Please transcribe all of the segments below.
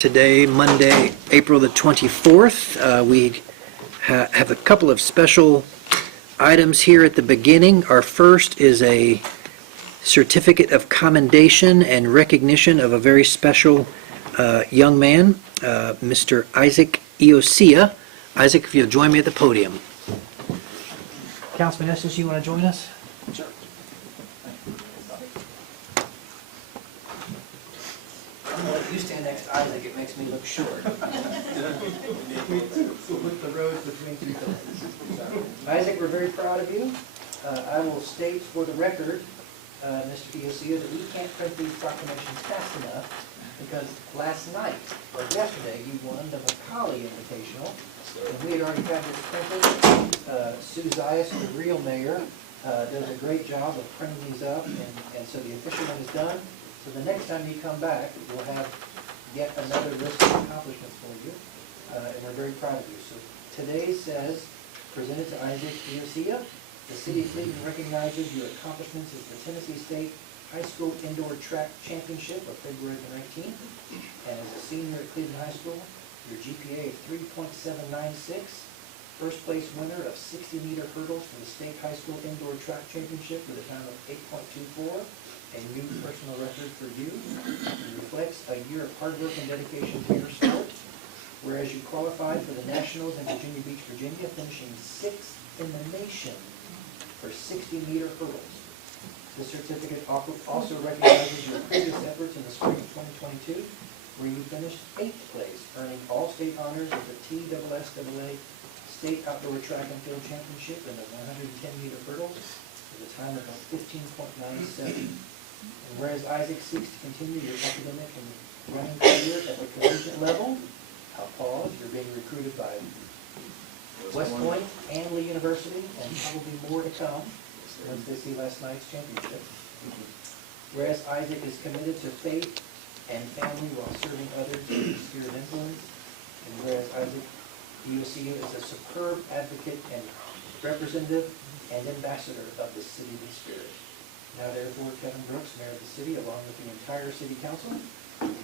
Today, Monday, April the 24th, we have a couple of special items here at the beginning. Our first is a certificate of commendation and recognition of a very special young man, Mr. Isaac Iosia. Isaac, if you'll join me at the podium. Councilman Estes, you want to join us? Sure. I'm going to let you stand next to Isaac, it makes me look short. We'll put the rows between two pillars. Isaac, we're very proud of you. I will state for the record, Mr. Iosia, that we can't print these proclamations fast enough because last night, or yesterday, you won the Macaulay Invitational. And we had already had this printed. Sue Zayas, the real mayor, does a great job of printing these up, and so the official one is done. So the next time you come back, we'll have yet another list of accomplishments for you, and we're very proud of you. So today says, presented to Isaac Iosia, the city of Cleveland recognizes your accomplishments at the Tennessee State High School Indoor Track Championship of February the 19th. And as a senior at Cleveland High School, your GPA of 3.796, first place winner of 60-meter hurdles for the State High School Indoor Track Championship with a time of 8.24. A new personal record for you. It reflects a year of hard work and dedication to your sport. Whereas you qualified for the Nationals in Virginia Beach, Virginia, finishing 6th in the nation for 60-meter hurdles. This certificate also recognizes your previous efforts in the spring of 2022, where you finished 8th place, earning all state honors at the TSSAA State Outdoor Track and Field Championship in the 110-meter hurdles with a time of 15.97. And whereas Isaac seeks to continue your academic and running career at the collegiate level, I'll pause, you're being recruited by West Point and Lee University, and probably more to come once they see last night's championship. Whereas Isaac is committed to faith and family while serving others in his sphere of influence, and whereas Isaac Iosia is a superb advocate and representative and ambassador of the city and spirit. Now therefore, Kevin Brooks, Mayor of the city, along with the entire City Council,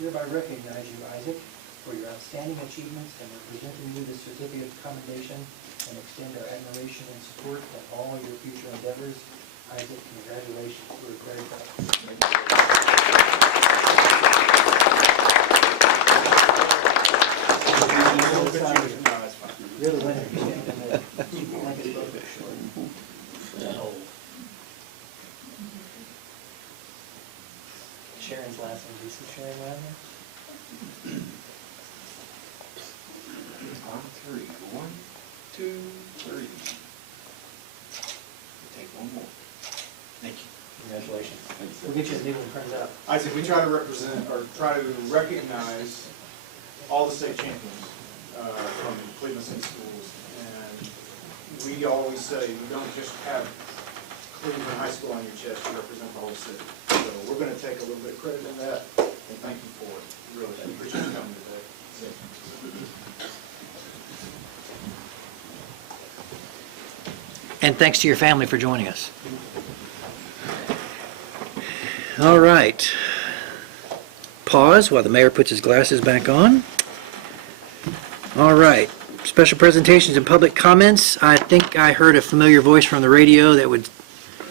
hereby recognize you, Isaac, for your outstanding achievements and we're presenting you this certificate of commendation and extend our admiration and support in all your future endeavors. Isaac, congratulations. We're very proud. You're the winner. You stand in the Sharon's last name. Do you see Sharon Ladner? On three. 1, 2, 3. Take one more. Thank you. Congratulations. We'll get you a new one printed up. Isaac, we try to represent, or try to recognize all the state champions from Cleveland City Schools. And we always say, you don't just have Cleveland High School on your chest, you represent the whole city. So we're going to take a little bit of credit in that, and thank you for it. Really appreciate you coming today. And thanks to your family for joining us. All right. Pause while the mayor puts his glasses back on. All right. Special presentations and public comments. I think I heard a familiar voice from the radio that would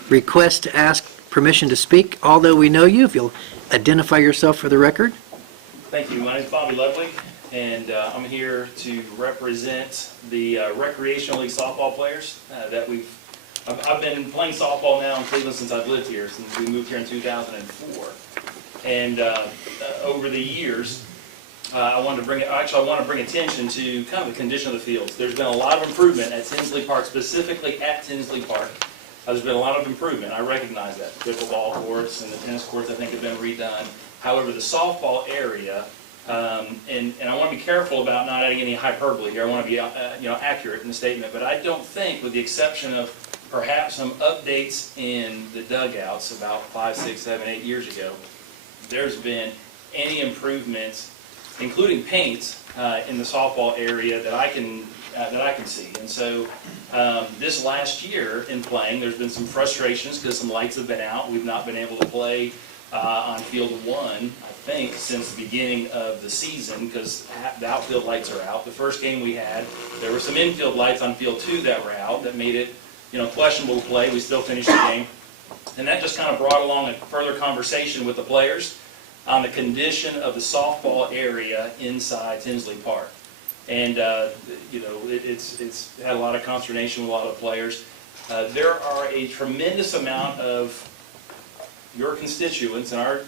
request to ask permission to speak. Although we know you, if you'll identify yourself for the record. Thank you. My name is Bobby Ludwig, and I'm here to represent the Recreational League softball players that I've been playing softball now in Cleveland since I've lived here, since we moved here in 2004. And over the years, I want to bring attention to kind of the condition of the fields. There's been a lot of improvement at Tinsley Park, specifically at Tinsley Park. There's been a lot of improvement. I recognize that. Pickleball courts and the tennis courts, I think, have been redone. However, the softball area, and I want to be careful about not adding any hyperbole here. I want to be accurate in the statement, but I don't think, with the exception of perhaps some updates in the dugouts about 5, 6, 7, 8 years ago, there's been any improvements, including paint, in the softball area that I can see. And so this last year in playing, there's been some frustrations because some lights have been out. We've not been able to play on field 1, I think, since the beginning of the season, because the outfield lights are out. The first game we had, there were some infield lights on field 2 that were out that made it, questionable to play. We still finished the game. And that just kind of brought along a further conversation with the players on the condition of the softball area inside Tinsley Park. And, it's had a lot of consternation with a lot of players. There are a tremendous amount of your constituents and our,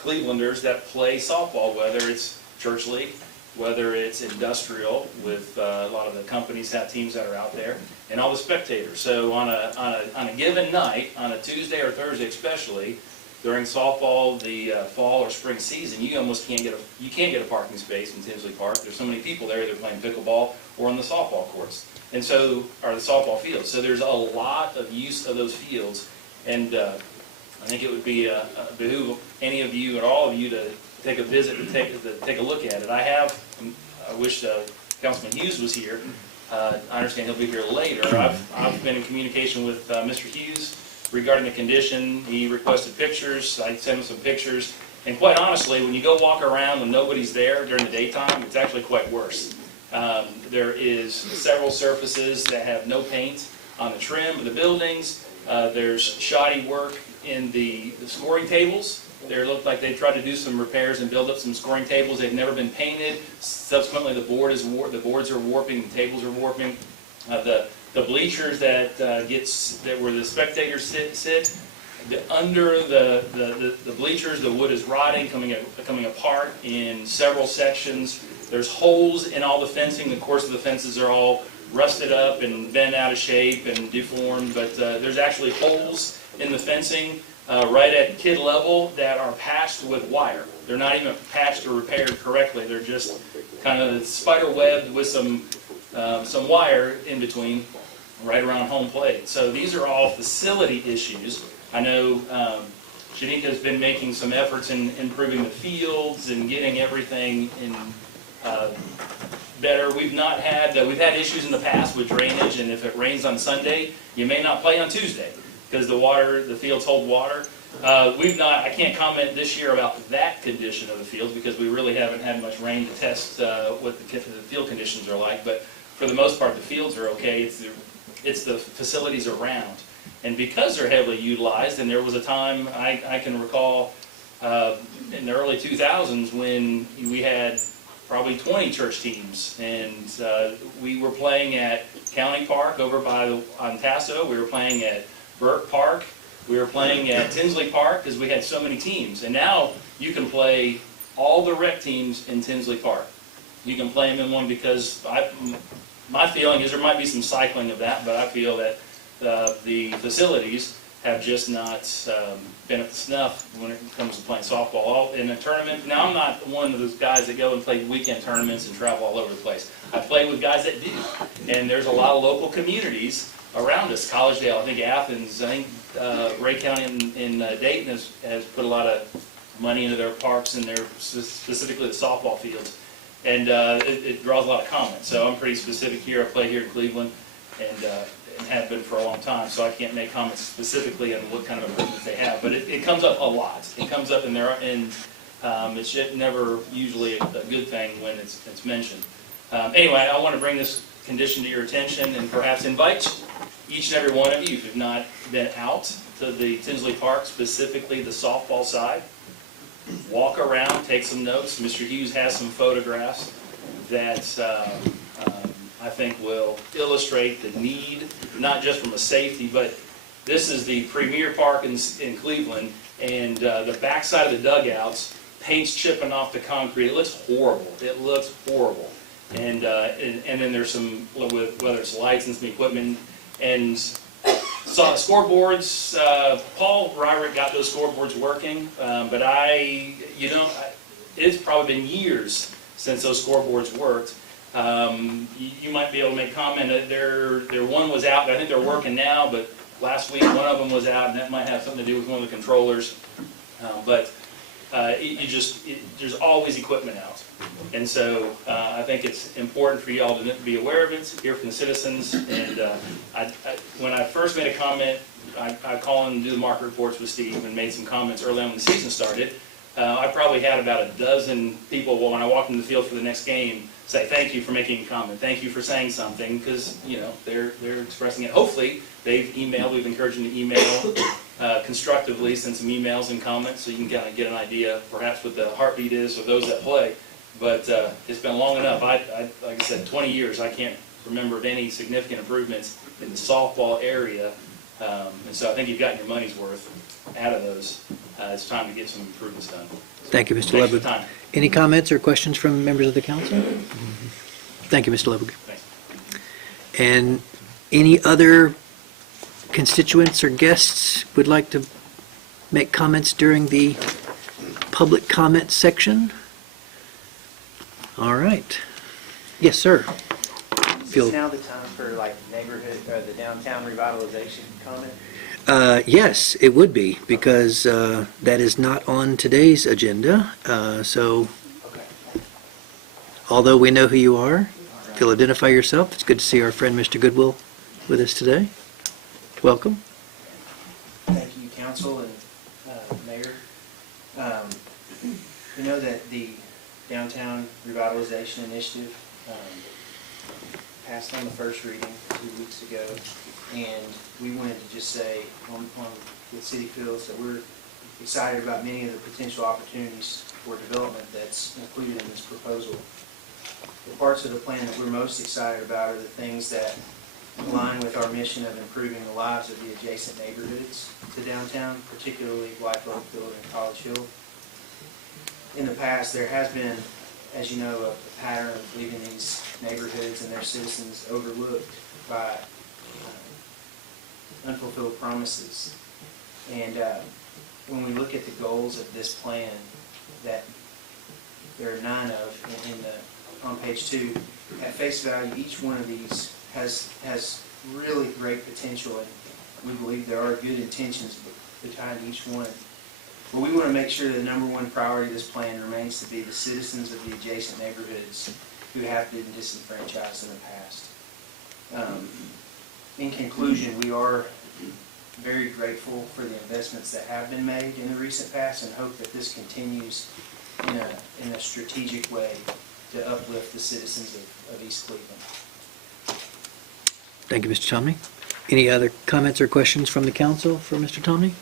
Clevelanders that play softball, whether it's church league, whether it's industrial, with a lot of the companies have teams that are out there, and all the spectators. So on a given night, on a Tuesday or Thursday especially, during softball, the fall or spring season, you almost can't get a parking space in Tinsley Park. There's so many people there, they're playing pickleball or on the softball courts, and so are the softball fields. So there's a lot of use of those fields, and I think it would be behoove any of you or all of you to take a visit and take a look at it. I wish Councilman Hughes was here. I understand he'll be here later. I've been in communication with Mr. Hughes regarding the condition. He requested pictures. I sent him some pictures. And quite honestly, when you go walk around when nobody's there during the daytime, it's actually quite worse. There is several surfaces that have no paint on the trim of the buildings. There's shoddy work in the scoring tables. They look like they tried to do some repairs and build up some scoring tables. They've never been painted. Subsequently, the boards are warping, the tables are warping. The bleachers that where the spectators sit, under the bleachers, the wood is rotting, coming apart in several sections. There's holes in all the fencing. Of course, the fences are all rusted up and bent out of shape and deformed, but there's actually holes in the fencing right at kid level that are patched with wire. They're not even patched or repaired correctly. They're just kind of spider webbed with some wire in between, right around home plate. So these are all facility issues. I know Shanika's been making some efforts in improving the fields and getting everything in better. We've had issues in the past with drainage, and if it rains on Sunday, you may not play on Tuesday because the fields hold water. I can't comment this year about that condition of the fields because we really haven't had much rain to test what the field conditions are like. But for the most part, the fields are okay. It's the facilities around, and because they're heavily utilized. And there was a time I can recall in the early 2000s when we had probably 20 church teams, and we were playing at County Park over on Tasso. We were playing at Burke Park. We were playing at Tinsley Park because we had so many teams. And now you can play all the rec teams in Tinsley Park. You can play them in one because my feeling is there might be some cycling of that, but I feel that the facilities have just not been at the snuff when it comes to playing softball. In a tournament, now I'm not one of those guys that go and play weekend tournaments and travel all over the place. I play with guys that do, and there's a lot of local communities around us. Collegedale, I think Athens, I think Ray County in Dayton has put a lot of money into their parks and specifically the softball fields, and it draws a lot of comments. So I'm pretty specific here. I play here in Cleveland, and have been for a long time, so I can't make comments specifically on what kind of improvements they have. But it comes up a lot. It comes up it's never usually a good thing when it's mentioned. Anyway, I want to bring this condition to your attention and perhaps invite each and every one of you, if you've not been out to the Tinsley Park, specifically the softball side, walk around, take some notes. Mr. Hughes has some photographs that I think will illustrate the need, not just from a safety, but this is the premier park in Cleveland, and the backside of the dugouts, paint's chipping off the concrete. It looks horrible. It looks horrible. And then there's some, whether it's lights and some equipment, and saw scoreboards. Paul Ryrick got those scoreboards working, but it's probably been years since those scoreboards worked. You might be able to make comment that their one was out. I think they're working now, but last week one of them was out, and that might have something to do with one of the controllers. There's always equipment out, and so I think it's important for you all to be aware of it, hear from the citizens. And when I first made a comment I call in and do the market reports with Steve and made some comments early on when the season started. I probably had about a dozen people, when I walked in the field for the next game, say, thank you for making a comment, thank you for saying something, because, they're expressing it. Hopefully, they've emailed, we've encouraged them to email constructively, send some emails and comments, so you can kind of get an idea, perhaps what the heartbeat is of those that play. But it's been long enough. Like I said, 20 years, I can't remember of any significant improvements in the softball area. And so I think you've gotten your money's worth out of those. It's time to get some improvements done. Thank you, Mr. Thanks for the Ludwig. time. Any comments or questions from members of the council? Thank you, Mr. Ludwig. Thanks. And any other constituents or guests would like to make comments during the public comment section? All right. Yes, sir. Is Feel- this now the time for like neighborhood, or the downtown revitalization comment? Yes, it would be, because that is not on today's agenda. So Okay. although we know who you are, if you'll identify yourself. It's good to see our friend Mr. Goodwill with us today. Welcome. Thank you, council and mayor. We know that the downtown revitalization initiative passed on the first reading 2 weeks ago, and we wanted to just say on the city feels that we're excited about many of the potential opportunities for development that's included in this proposal. The parts of the plan that we're most excited about are the things that align with our mission of improving the lives of the adjacent neighborhoods to downtown, particularly Blythe, Oakfield, and College Hill. In the past, there has been, as you know, a pattern of leaving these neighborhoods and their citizens overlooked by unfulfilled promises. And when we look at the goals of this plan, that there are 9 of on page 2, at face value, each one of these has really great potential, and we believe there are good intentions behind each one. But we want to make sure that the number one priority of this plan remains to be the citizens of the adjacent neighborhoods who have been disenfranchised in the past. In conclusion, we are very grateful for the investments that have been made in the recent past, and hope that this continues in a strategic way to uplift the citizens of East Cleveland. Thank you, Mr. Tomney. Any other comments or questions from the council for Mr. Tomney?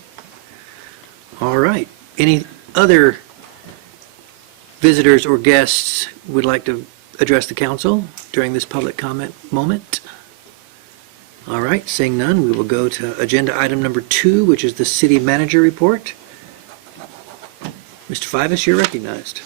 All right. Any other visitors or guests would like to address the council during this public comment moment? All right, seeing none, we will go to agenda item number 2, which is the city manager report. Mr. Fivas, you're recognized.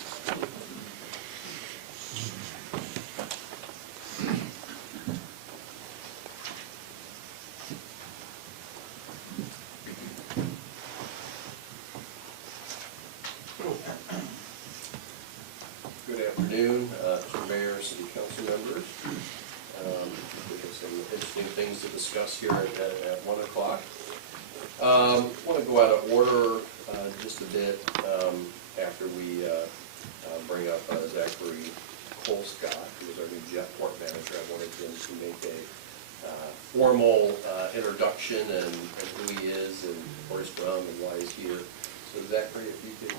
Good afternoon, Mr. Mayor, City Council members. We have some interesting things to discuss here at 1 o'clock. I want to go out of order just a bit after we bring up Zachary Colescott, who is our new Jetport manager. I wanted him to make a formal introduction and who he is and where he's from and why he's here. So Zachary, if you could,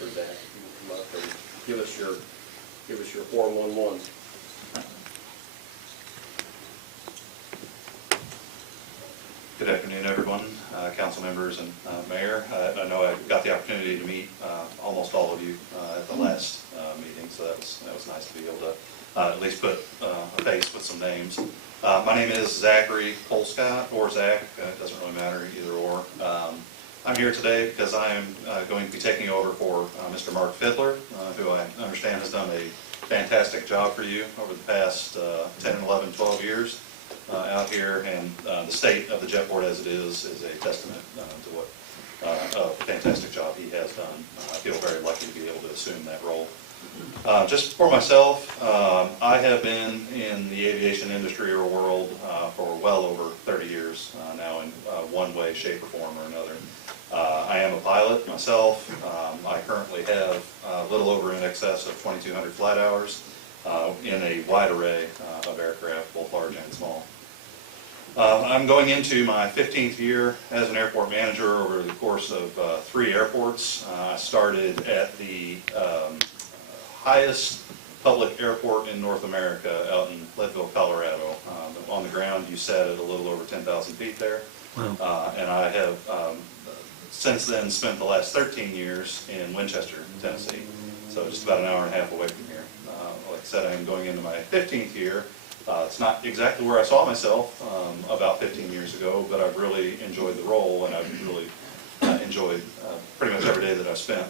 or Zach, if you can come up and give us your 411. Good afternoon, everyone, council members and mayor. I know I got the opportunity to meet almost all of you at the last meeting, so that was nice to be able to at least put a face with some names. My name is Zachary Colescott, or Zach. It doesn't really matter, either or. I'm here today because I am going to be taking over for Mr. Mark Fiddler, who I understand has done a fantastic job for you over the past 10, 11, 12 years. Out here, and the state of the Jetport as it is a testament to what a fantastic job he has done. I feel very lucky to be able to assume that role. Just for myself, I have been in the aviation industry or world for well over 30 years now in one way, shape, or form or another. I am a pilot myself. I currently have a little over in excess of 2,200 flight hours in a wide array of aircraft, both large and small. I'm going into my 15th year as an airport manager over the course of 3 airports. I started at the highest public airport in North America out in Leadville, Colorado. On the ground, you sat at a little over 10,000 feet there. Wow. And I have since then spent the last 13 years in Winchester, Tennessee, so just about an hour and a half away from here. Like I said, I'm going into my 15th year. It's not exactly where I saw myself about 15 years ago, but I've really enjoyed the role, and I've really enjoyed pretty much every day that I've spent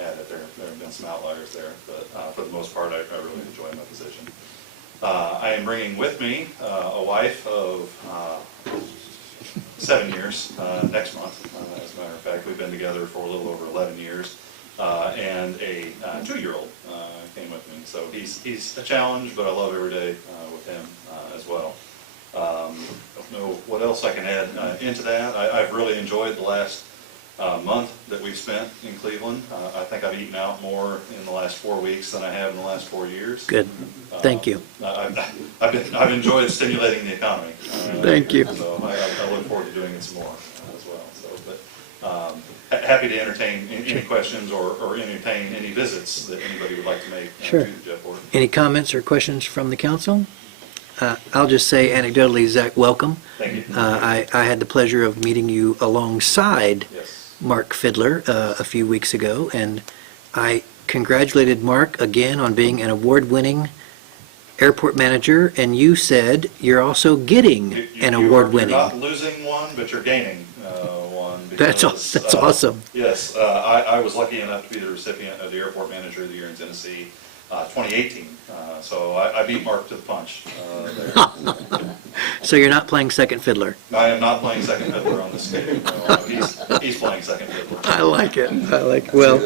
at it. There have been some outliers there, but for the most part, I really enjoy my position. I am bringing with me a wife of 7 years next month. As a matter of fact, we've been together for a little over 11 years, and a 2-year-old came with me. So he's a challenge, but I love every day with him as well. I don't know what else I can add into that. I've really enjoyed the last month that we've spent in Cleveland. I think I've eaten out more in the last 4 weeks than I have in the last 4 years. Good. Thank you. I've enjoyed stimulating the economy. Thank you. So I look forward to doing it some more as well. So, but happy to entertain any questions or entertain any visits that anybody would like to make Sure. to Jetport. Any comments or questions from the council? I'll just say anecdotally, Zach, welcome. Thank you. I had the pleasure of meeting you alongside Yes. Mark Fiddler a few weeks ago, and I congratulated Mark again on being an award-winning airport manager, and you said you're also getting an award-winning. You're not losing one, but you're gaining one. That's because, awesome. Yes, I was lucky enough to be the recipient of the Airport Manager of the Year in Tennessee, 2018. So I beat Mark to the punch there. So you're not playing second fiddler. I am not playing second fiddler on this game. No, he's playing second fiddler. I like it. I like. Well,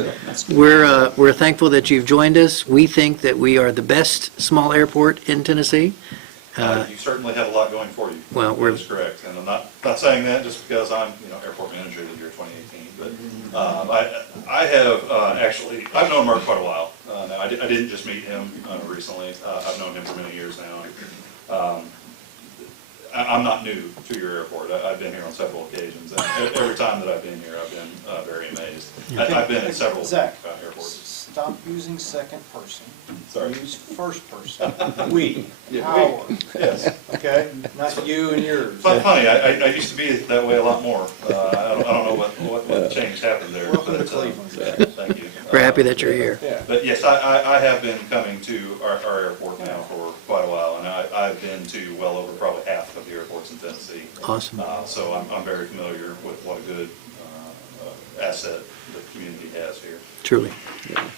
we're thankful that you've joined us. We think that we are the best small airport in Tennessee. You certainly have a lot going for you. Well, That is correct, and I'm not saying that just because I'm, airport manager of the year 2018, but I have actually, I've known Mark quite a while. Now, I didn't just meet him recently. I've known him for many years now. I'm not new to your airport. I've been here on several occasions, and every time that I've been here, I've been very amazed. I've been at several Zach, airports. stop using second person. Sorry. Use first person. We. Yeah, Our. Yes. Okay? Not you and yours. Funny, I used to be that way a lot more. I don't know what change happened there. Welcome to but, Cleveland. Thank you. We're happy that you're here. Yeah. But yes, I have been coming to our airport now for quite a while, and I've been to well over probably half of the airports in Tennessee. Awesome. So I'm very familiar with what a good asset the community has here. Truly.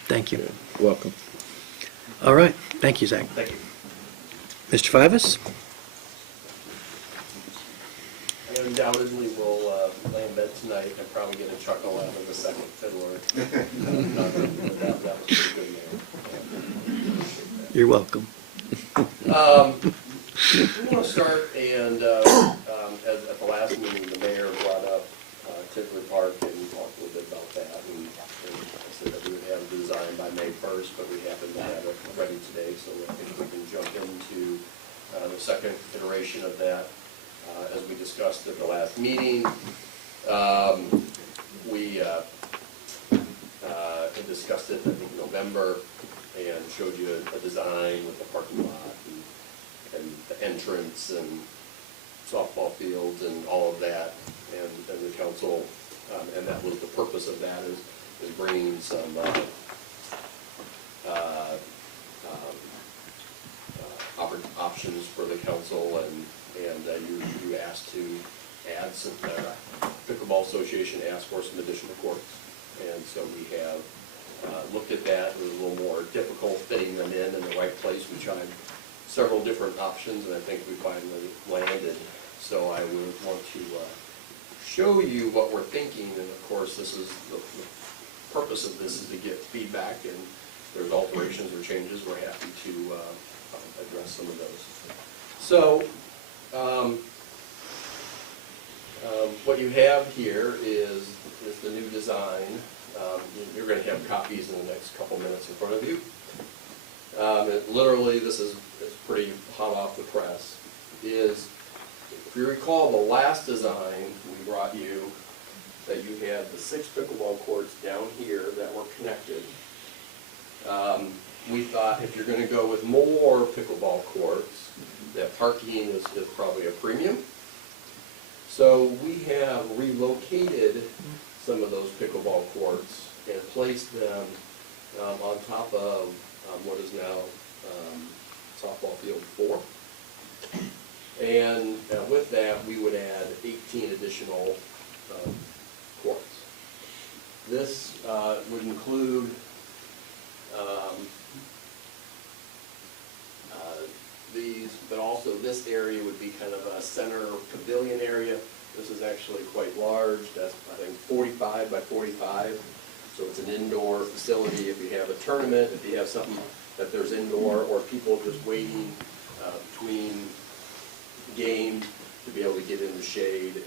Thank you. Welcome. All right. Thank you, Zach. Thank you. Mr. Fivas? I undoubtedly will lay in bed tonight and probably get a chuckle out of the second fiddler. That was pretty good, man. You're welcome. We want to start, and at the last meeting, the mayor brought up Tivoli Park and talked a little bit about that. And I said that we would have the design by May 1st, but we happen to have it ready today, so I think we can jump into the second iteration of that. As we discussed at the last meeting, we had discussed it, I think, in November, and showed you a design with the parking lot and the entrance and softball fields and all of that. And the council, and that was the purpose of that, is bringing some options for the council, and you asked to add some, Pickleball Association asked for some additional courts. And so we have looked at that. It was a little more difficult fitting them in the right place. We tried several different options, and I think we finally landed. So I would want to show you what we're thinking, and of course, this is the purpose of this is to get feedback, and if there's alterations or changes, we're happy to address some of those. So what you have here is the new design. You're going to have copies in the next couple minutes in front of you. Literally, this is pretty hot off the press. Is If you recall, the last design we brought you, that you had the 6 pickleball courts down here that were connected. We thought if you're gonna go with more pickleball courts, that parking is probably a premium. So we have relocated some of those pickleball courts and placed them on top of what is now softball field 4. And with that, we would add 18 additional courts. This would include these, but also this area would be kind of a center pavilion area. This is actually quite large. That's, I think, 45 by 45. So it's an indoor facility. If you have a tournament, if you have something that there's indoor, or people just waiting between games to be able to get in the shade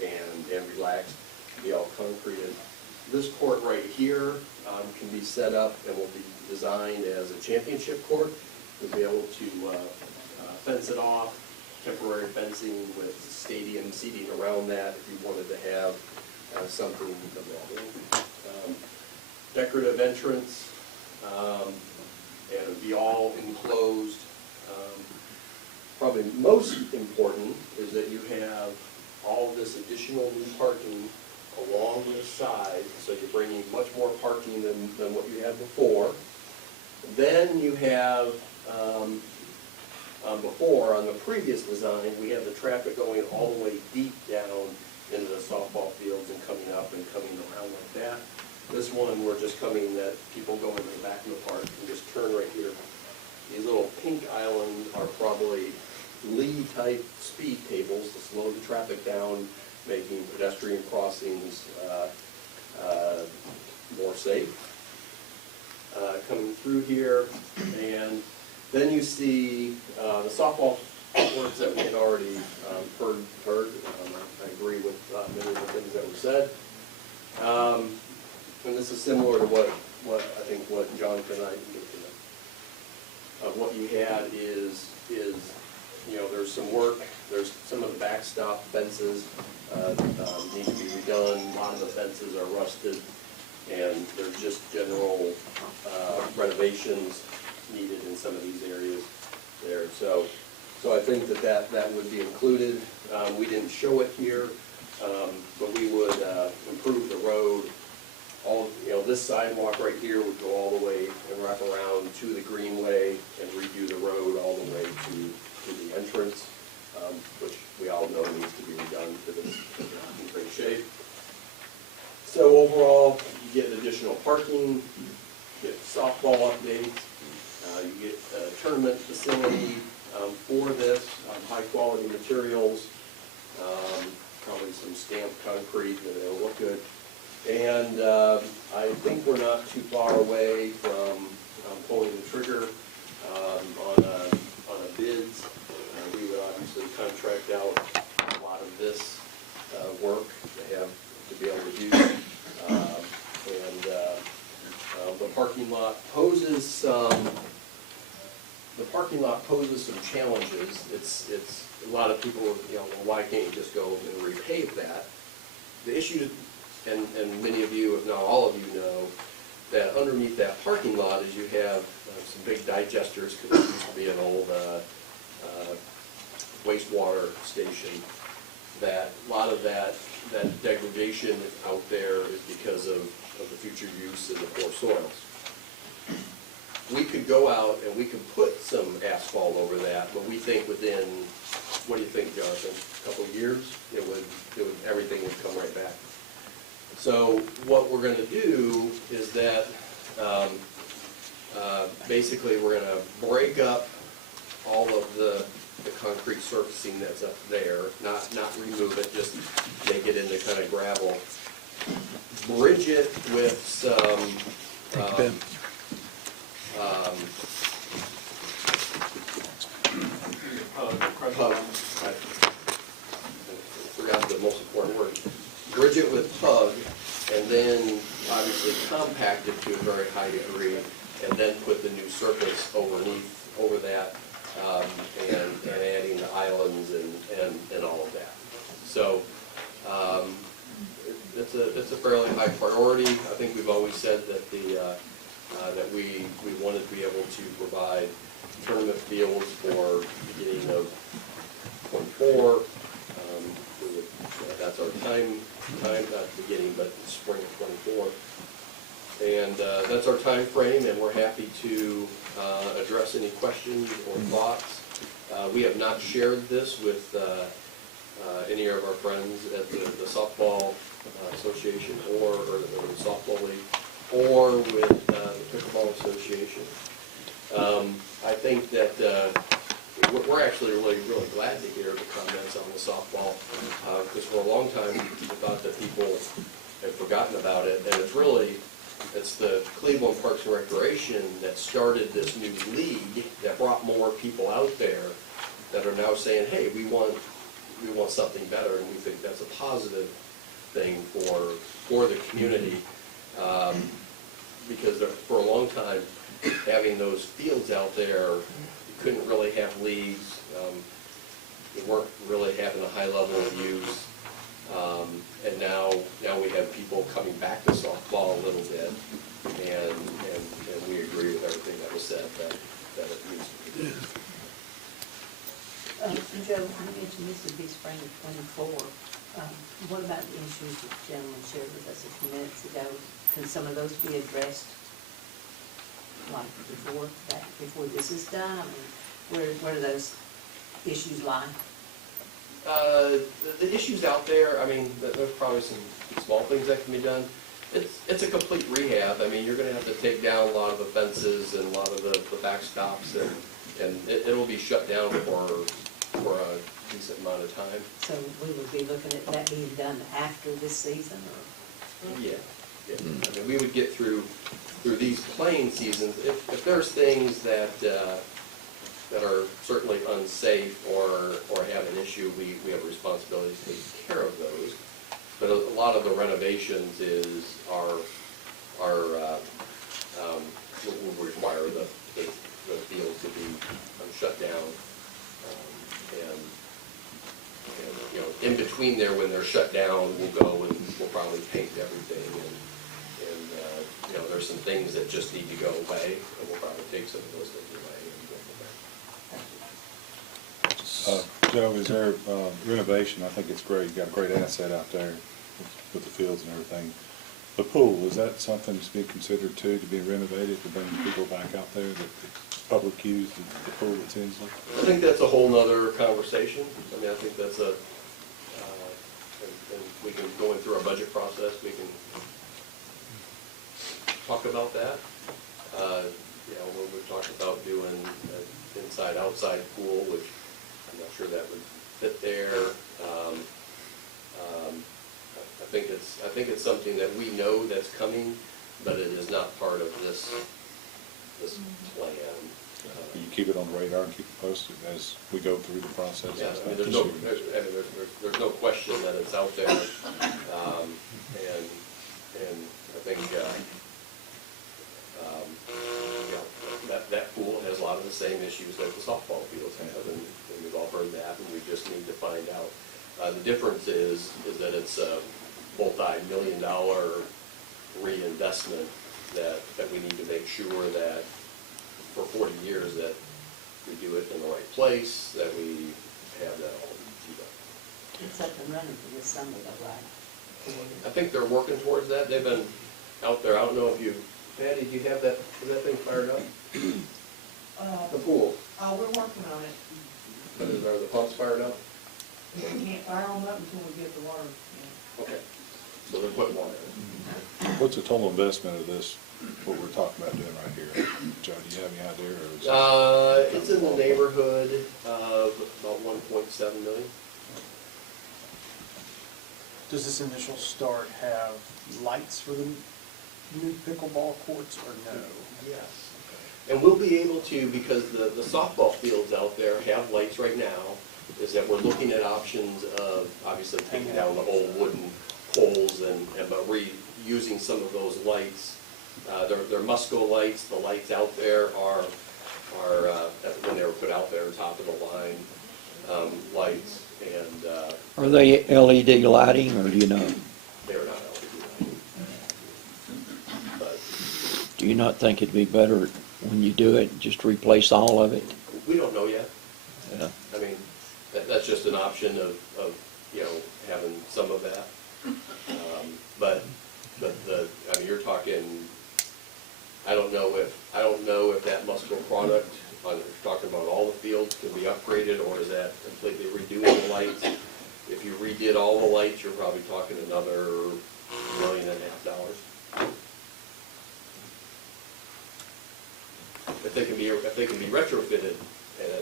and relax, be all concreted. This court right here can be set up and will be designed as a championship court. We'll be able to fence it off, temporary fencing with stadium seating around that if you wanted to have something available. Decorative entrance, and it would be all enclosed. Probably most important is that you have all this additional new parking along this side, so you're bringing much more parking than what you had before. Then you have, before, on the previous design, we had the traffic going all the way deep down into the softball fields and coming up and coming around like that. This one, we're just coming that people go into the back of the park and just turn right here. These little pink islands are probably lead-type speed tables to slow the traffic down, making pedestrian crossings more safe. Coming through here, and then you see the softball courts that we had already heard. I agree with many of the things that were said. And this is similar to what I think what Jonathan and I can get to that. What you had is you know, there's some work, there's some of the backstop fences need to be redone. A lot of the fences are rusted, and there's just general renovations needed in some of these areas there. So I think that would be included. We didn't show it here, but we would improve the road. This sidewalk right here would go all the way and wrap around to the greenway and redo the road all the way to the entrance, which we all know needs to be redone because it's in great shape. So overall, you get additional parking, you get softball updates, you get a tournament facility for this, high quality materials, probably some stamped concrete that it'll look good. And I think we're not too far away from pulling the trigger on a bids. We would obviously contract out a lot of this work to have to be able to do. The parking lot poses some challenges. It's a lot of people, well, why can't you just go and repave that? The issue, and many of you, if not all of you, know that underneath that parking lot is you have some big digesters, because it used to be an old wastewater station. That a lot of that degradation out there is because of the future use in the poor soils. We could go out and we could put some asphalt over that, but we think within, what do you think, Jonathan? A couple of years, everything would come right back. So what we're going to do is that basically we're going to break up all of the concrete surfacing that's up there, not remove it, just make it into kind of gravel. Bridge it with some pug. I forgot the most important word. Bridge it with pug, and then obviously compact it to a very high degree, and then put the new surface over that, and adding the islands and all of that. to provide tournament fields for beginning of '24. That's our time, not beginning, but spring of '24. And that's our time frame, and we're happy to address any questions or thoughts. We have not shared this with any of our friends at the softball association or the softball league, or with the pickleball association. I think that we're actually really glad to hear the comments on the softball, because for a long time, we thought that people had forgotten about it, and it's the Cleveland Parks and Recreation that started this new league that brought more people out there that are now saying, hey, we want something better, and we think that's a positive thing for the community, because for a long time, having those fields out there, you couldn't really have leagues, you weren't really having a high level of use, and now we have people coming back to softball a little bit, and we agree with everything that was said, that it needs to be done. Joe, you mentioned this would be spring of '24. What about the issues that the gentleman shared with us a few minutes ago? Can some of those be addressed, like before this is done? I mean, where do those issues lie? The issues out there, I mean, there's probably some small things that can be done. It's a complete rehab. I mean, you're gonna have to take down a lot of the fences and a lot of the backstops, and it'll be shut down for a decent amount of time. So we would be looking at that being done after this season, or? Yeah. I mean, we would get through these playing seasons, if there's things that are certainly unsafe or have an issue, we have a responsibility to take care of those. But a lot of the renovations will require the field to be shut down. And you know, in between there, when they're shut down, we'll go and we'll probably paint everything, and you know, there's some things that just need to go away, and we'll probably take some of those things away and go from there. Joe, is there renovation? I think it's great. You got a great asset out there with the fields and everything. The pool, is that something to be considered too, to be renovated, to bring people back out there, that the public use the pool at Tinsley? I think that's a whole nother conversation. I mean, I think that's and we can, going through our budget process, we can talk about that. You know, when we've talked about doing an inside-outside pool, which I'm not sure that would fit there. I think it's something that we know that's coming, but it is not part of this plan. You keep it on the radar and keep it posted as we go through the process. Yeah, I mean, there's no question that it's out there, and I think that pool has a lot of the same issues that the softball fields have, and we've all heard that, and we just need to find out. The difference is that it's a multi-million-dollar reinvestment that we need to make sure that for 40 years that we do it in the right place, that we have that all teed up. It's up and running for this summer, though, right? I think they're working towards that. They've been out there. I don't know if you, Patty, do you have that, is that thing fired up? The pool. We're working on it. Are the pumps fired up? We can't fire them up until we get the water. Okay. So they're putting water in. What's the total investment of this, what we're talking about doing right here? Joe, do you have any idea? Or is It's in the neighborhood of about 1.7 million. Does this initial start have lights for the new pickleball courts or no? Yes. And we'll be able to, because the softball fields out there have lights right now, is that we're looking at options of obviously taking down the old wooden poles but reusing some of those lights. They're Musco lights. The lights out there are when they were put out there, top of the line lights, and Are they LED lighting, or do you know? they're not LED lighting. But Do you not think it'd be better when you do it, just replace all of it? We don't know yet. Yeah. I mean, that's just an option of, you know, having some of that. But I mean, you're talking, I don't know if that Musco product, you're talking about all the fields can be upgraded, or is that completely redoing the lights? If you redid all the lights, you're probably talking another $1.5 million. If they can be retrofitted,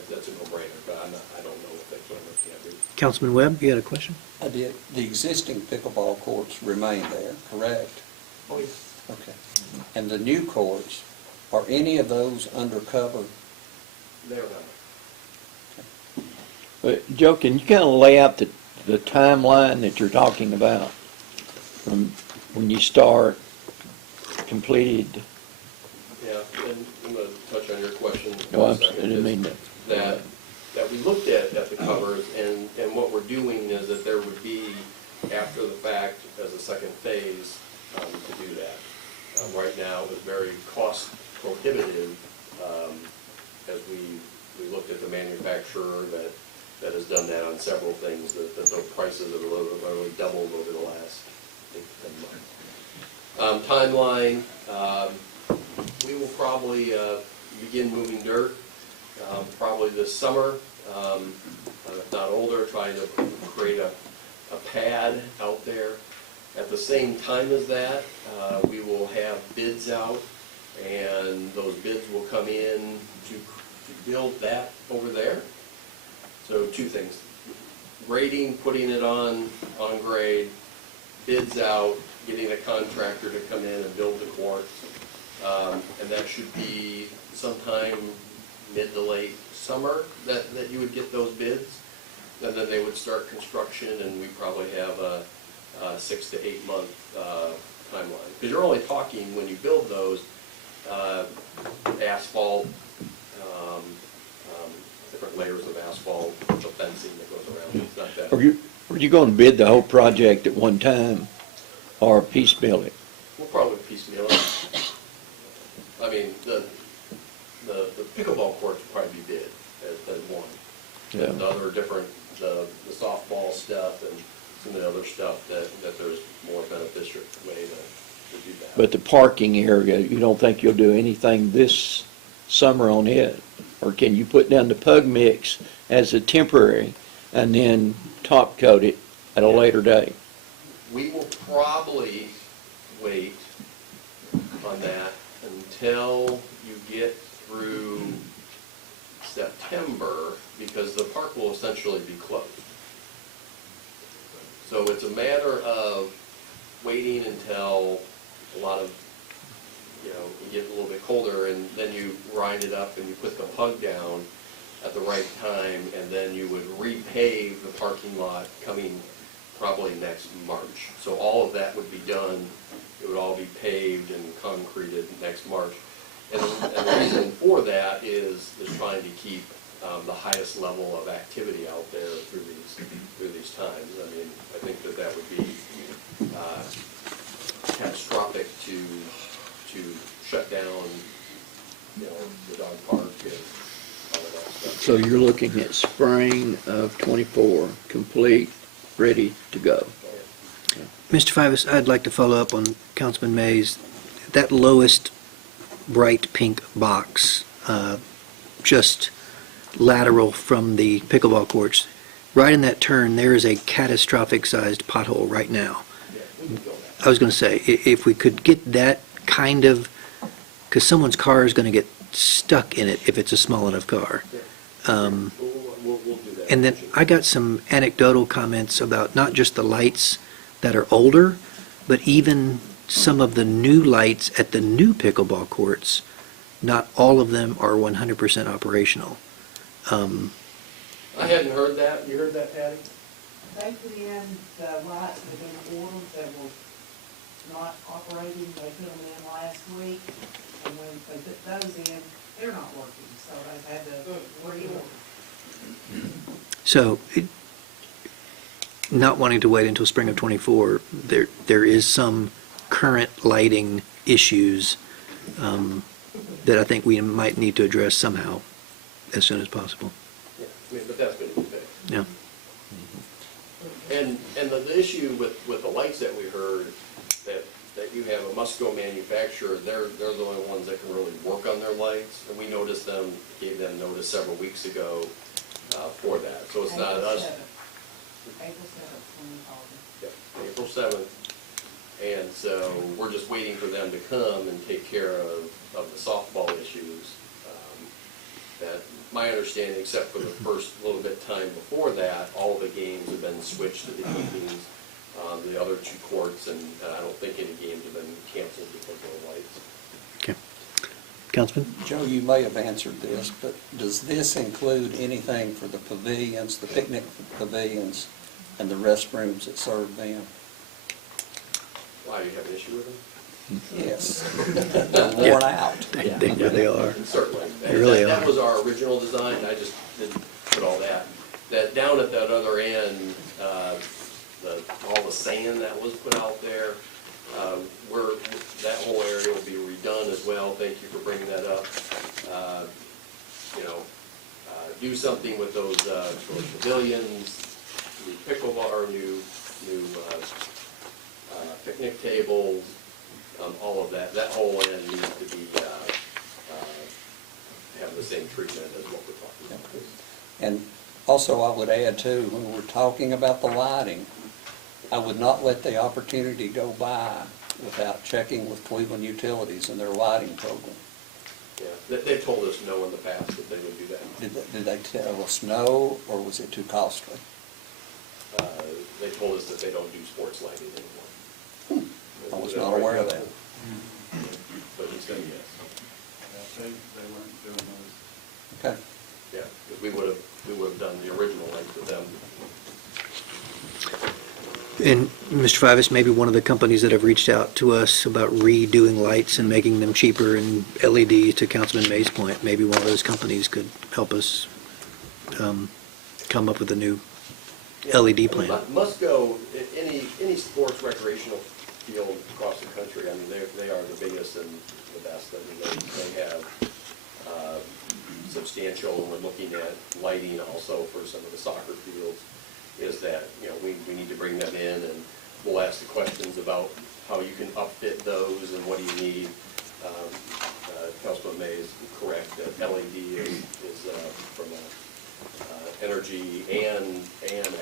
that's a no-brainer, but I don't know if they can or can't be. Councilman Webb, you had a question? I did. The existing pickleball courts remain there, correct? Oh, yeah. Okay. And the new courts, are any of those undercover? They're not. But Joe, can you kind of lay out the timeline that you're talking about from when you start completed? Yeah, and I'm going to touch on your question. No, I for a second, didn't mean that we looked at the covers, and what we're doing is that there would be, after the fact, as a second phase, to do that. Right now, it was very cost prohibitive, as we looked at the manufacturer that has done that on several things, that the prices have literally doubled over the last, I think, 10 months. Timeline, we will probably begin moving dirt probably this summer, if not older, trying to create a pad out there. At the same time as that, we will have bids out, and those bids will come in to build that over there. So two things: grading, putting it on grade, bids out, getting a contractor to come in and build the courts. And that should be sometime mid to late summer that you would get those bids. And then they would start construction, and we probably have a 6 to 8 month timeline. Because you're only talking, when you build those, asphalt, different layers of asphalt, the fencing that goes around. It's not that. Are you going to bid the whole project at one time or piecemeal it? We'll probably piecemeal it. I mean, the pickleball courts will probably be bid as one. Yeah. The other different, the softball stuff and some of the other stuff that there's more beneficial way to do that. But the parking area, you don't think you'll do anything this summer on it? Or can you put down the pug mix as a temporary and then top coat it at a later date? We will probably wait on that until you get through September, because the park will essentially be closed. So it's a matter of waiting until a lot of, you know, you get a little bit colder, and then you grind it up and you put the pug down at the right time, and then you would repave the parking lot coming probably next March. So all of that would be done. It would all be paved and concreted next March. And the reason for that is trying to keep the highest level of activity out there through these times. I mean, I think that would be catastrophic to shut down, you know, the dog park and all of that stuff. So you're looking at spring of '24, complete, ready to go. Mr. Fivas, I'd like to follow up on Councilman Mays. That lowest bright pink box, just lateral from the pickleball courts, right in that turn, there is a catastrophic sized pothole right now. I was going to say, if we could get that kind of, because someone's car is going to get stuck in it if it's a small enough car. We'll do that. And then I got some anecdotal comments about not just the lights that are older, but even some of the new lights at the new pickleball courts. Not all of them are 100% operational. I hadn't heard that. You heard that, Patty? They put in the lights that have been ordered that were not operating, they put them in last week, and when they put those in, they're not working, so they've had to reorder. So, not wanting to wait until spring of '24, there is some current lighting issues that I think we might need to address somehow as soon as possible. Yeah, I mean, but that's gonna be fixed. Yeah. And the issue with the lights that we heard, that you have a Musco manufacturer, they're the only ones that can really work on their lights. And we noticed them, gave them notice several weeks ago for that. So it's not us. April 7th, when we called them. Yeah, April 7th. And so we're just waiting for them to come and take care of the softball issues. That, my understanding, except for the first little bit time before that, all the games have been switched to the evenings, the other 2 courts, and I don't think any games have been canceled because of the lights. Okay. Councilman? Joe, you may have answered this, but does this include anything for the pavilions, the picnic pavilions, and the restrooms that serve them? Why, you have an issue with them? Yes. They're worn out. They really are. Certainly. They really That are. was our original design, I just didn't put all that. That down at that other end, all the sand that was put out there, that whole area will be redone as well. Thank you for bringing that up. Do something with those pavilions, new pickleball, or new picnic tables, all of that. That whole end needs to be, have the same treatment as what we're talking about. And also, I would add too, when we're talking about the lighting, I would not let the opportunity go by without checking with Cleveland Utilities and their lighting program. Yeah, they've told us no in the past that they would do that. Did they tell us no, or was it too costly? They told us that they don't do sports lighting anymore. I was not aware of that. But he said yes. They weren't doing those. Okay. Yeah, because we would have done the original lights with them. And Mr. Fivas, maybe one of the companies that have reached out to us about redoing lights and making them cheaper and LED, to Councilman May's point, maybe one of those companies could help us come up with a new LED plan. Musco, any sports recreational field across the country, I mean, they are the biggest and the best. I mean, they have substantial, and we're looking at lighting also for some of the soccer fields, is that, we need to bring them in, and we'll ask the questions about how you can upfit those and what do you need. Councilman May is correct that LED is from a energy and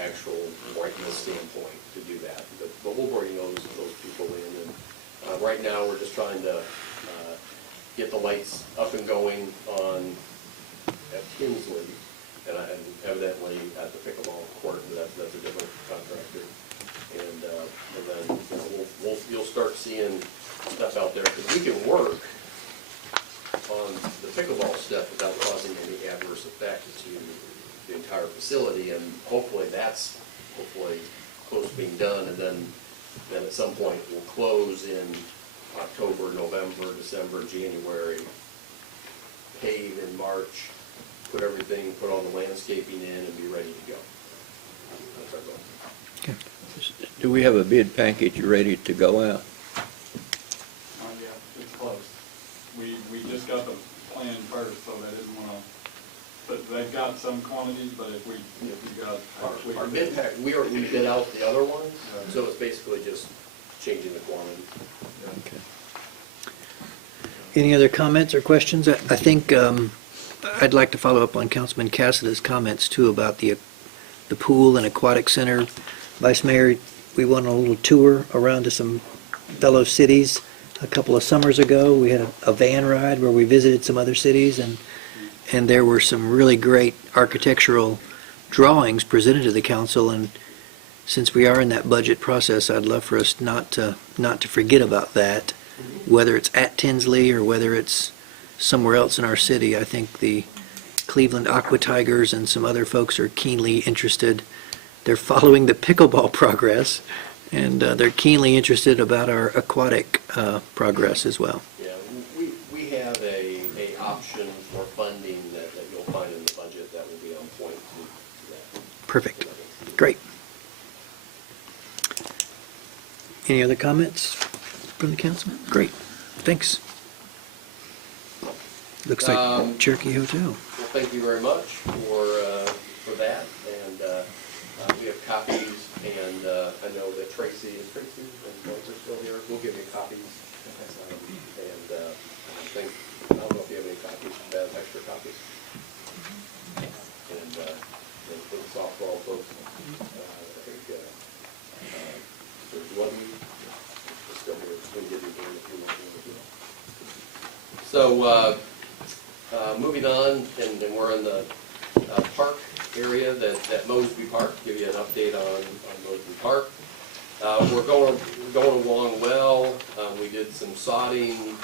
actual brightness standpoint to do that. But we'll bring those people in, and right now we're just trying to get the lights up and going at Tinsley, and evidently at the pickleball court, but that's a different contractor. And then you'll start seeing stuff out there, because we can work on the pickleball stuff without causing any adverse effect to the entire facility, and hopefully that's close to being done, and then at some point we'll close in October, November, December, January, pave in March, put all the landscaping in, and be ready to go. That's our goal. Okay. Do we have a bid package ready to go out? Yeah, it's close. We just got the plan first, so they didn't want to, but they've got some quantities, but if we got. Our bid pack, we bid out the other ones, so it's basically just changing the quantity. Okay. Any other comments or questions? I think I'd like to follow up on Councilman Cassidy's comments too about the pool and aquatic center. Vice Mayor, we went on a little tour around to some fellow cities a couple of summers ago. We had a van ride where we visited some other cities, and there were some really great architectural drawings presented to the council. And since we are in that budget process, I'd love for us not to forget about that, whether it's at Tinsley or whether it's somewhere else in our city. I think the Cleveland Aqua Tigers and some other folks are keenly interested. They're following the pickleball progress, and they're keenly interested about our aquatic progress as well. Yeah, we have a option for funding that you'll find in the budget that will be on point to that. Perfect. Great. Any other comments from the council? Great. Thanks. Looks like Cherokee Hotel. Well, thank you very much for that, and we have copies, and I know that Tracy and Martha are still here, we'll give you copies. And I don't know if you have any copies, extra copies. And for the softball folks, I think there's one still here, we'll give you one if you want to. So, moving on, and then we're in the park area, that Mosby Park, give you an update on Mosby Park. We're going along well. We did some sodding.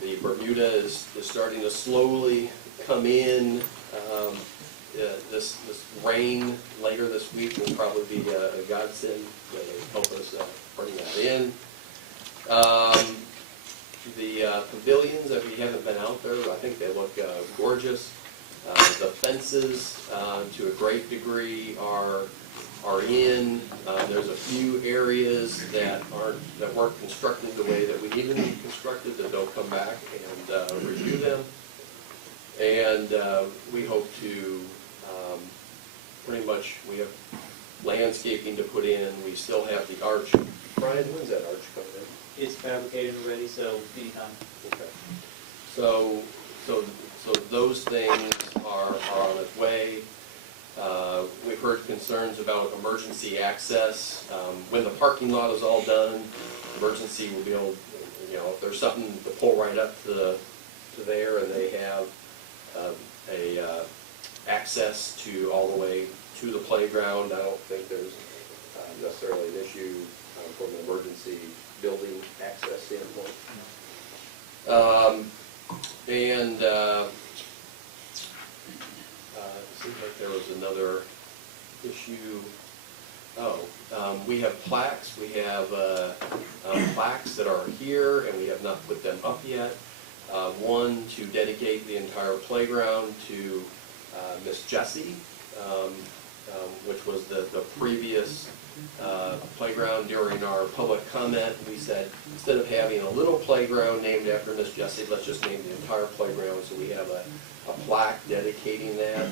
The Bermuda is starting to slowly come in. This rain later this week will probably be a godsend to help us bring that in. The pavilions, if you haven't been out there, I think they look gorgeous. The fences, to a great degree, are in. There's a few areas that weren't constructed the way that we need them to be constructed, that they'll come back and review them. And we hope to pretty much, we have landscaping to put in. We still have the arch. Brian, when's that arch coming in? It's fabricated and ready, so anytime. Okay. So those things are on its way. We've heard concerns about emergency access. When the parking lot is all done, emergency will be able, if there's something to pull right up to there, and they have access to all the way to the playground. I don't think there's necessarily an issue from an emergency building access standpoint. It seems like there was another issue. We have plaques. We have plaques that are here, and we have not put them up yet. One to dedicate the entire playground to Miss Jessie, which was the previous playground. During our public comment, we said, instead of having a little playground named after Miss Jessie, let's just name the entire playground. So we have a plaque dedicating that.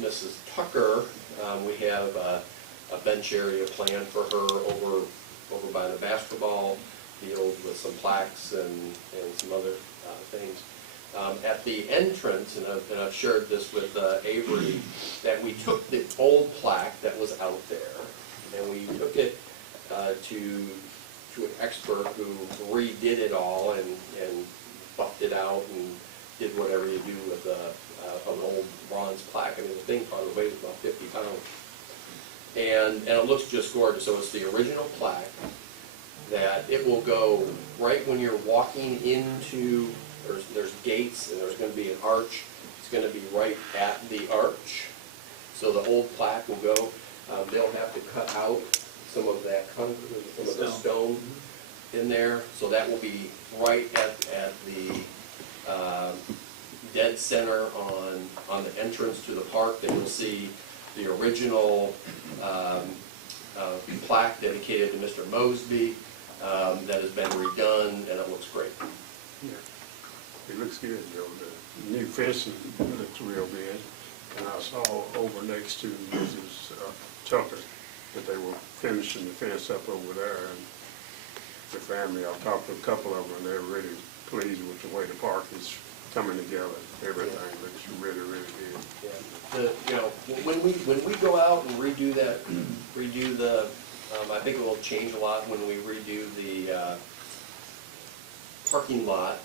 Mrs. Tucker, we have a bench area planned for her over by the basketball field with some plaques and some other things. At the entrance, and I've shared this with Avery, that we took the old plaque that was out there, and we took it to an expert who redid it all and buffed it out and did whatever you do with an old bronze plaque. I mean, the thing probably weighs about 50 pounds. And it looks just gorgeous. So it's the original plaque that it will go right when you're walking into, there's gates, and there's going to be an arch. It's going to be right at the arch. So the old plaque will go. They'll have to cut out some of that concrete, some of the stone in there. So that will be right at the dead center on the entrance to the park. That you'll see the original plaque dedicated to Mr. Mosby that has been redone, and it looks great. Yeah, it looks good, Joe. The new fencing looks real good. And I saw over next to Mrs. Tucker that they were finishing the fence up over there, and the family, I've talked to a couple of them, and they're really pleased with the way the park is coming together. Everything looks really, really good. Yeah. When we go out and redo the, I think it will change a lot when we redo the parking lot,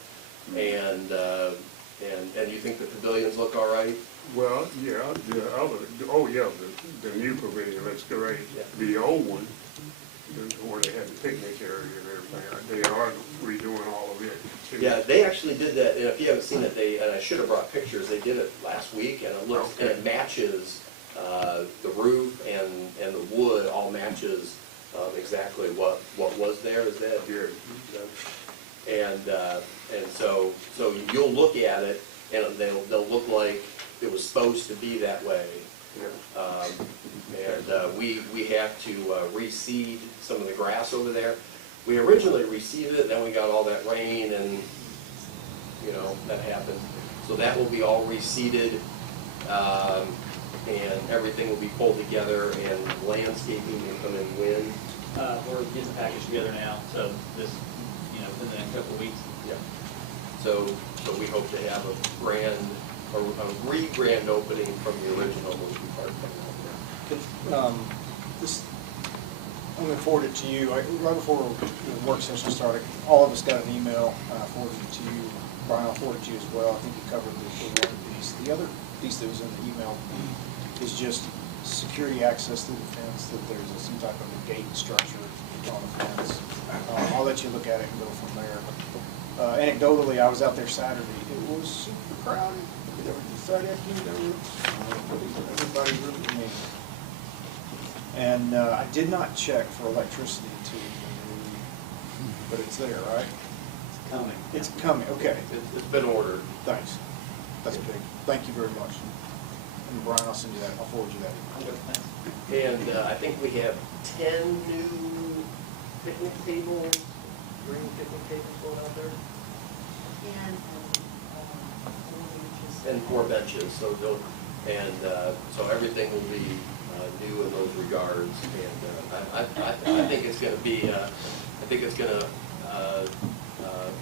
and you think the pavilions look all right? Well, yeah, the new pavilion looks great. Yeah. The old one, where they had the picnic area and everything, they are redoing all of it too. Yeah, they actually did that, and if you haven't seen it, and I should have brought pictures, they did it last week, and it looks, and it matches, the roof and the wood all matches exactly what was there. Is that Good. And so you'll look at it, and they'll look like it was supposed to be that way. Yeah. We have to reseed some of the grass over there. We originally reseeded it, then we got all that rain, and that happens. So that will be all reseeded, and everything will be pulled together, and landscaping will come in when. We're getting the package together now, so this, within the next couple of weeks. Yeah. So we hope to have a re-grand opening from the original movie park coming out there. This, I'm going to forward it to you. Right before the work session started, all of us got an email, forwarded it to you. Brian, I'll forward it to you as well. I think you covered the one piece. The other piece that was in the email is just security access through the fence, that there's some type of a gate structure on the fence. I'll let you look at it and go from there. Anecdotally, I was out there Saturday. It was super crowded. There was Friday afternoon, everybody really neat. And I did not check for electricity but it's there, right? It's coming. It's coming, okay. It's been ordered. Thanks. That's big. Thank you very much. And Brian, I'll send you that. I'll forward you that. And I think we have 10 new picnic tables, green picnic tables going out there. And 4 benches, so so everything will be new in those regards, and I think it's going to be,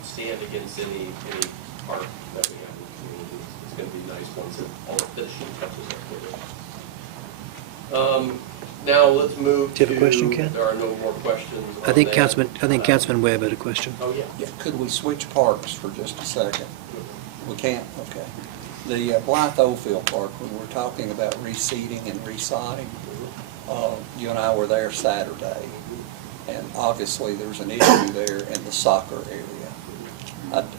stand against any park that we have in the community. It's going to be nice once all the finishing touches are put in. Now let's move Do you have a question, Ken? There are no more questions. I think on that. Councilman Webb had a question. Oh, yeah. Could we switch parks for just a second? We can't? Okay. The Blythe Oldfield Park, when we're talking about reseeding and resodding, you and I were there Saturday, and obviously there's an issue there in the soccer area.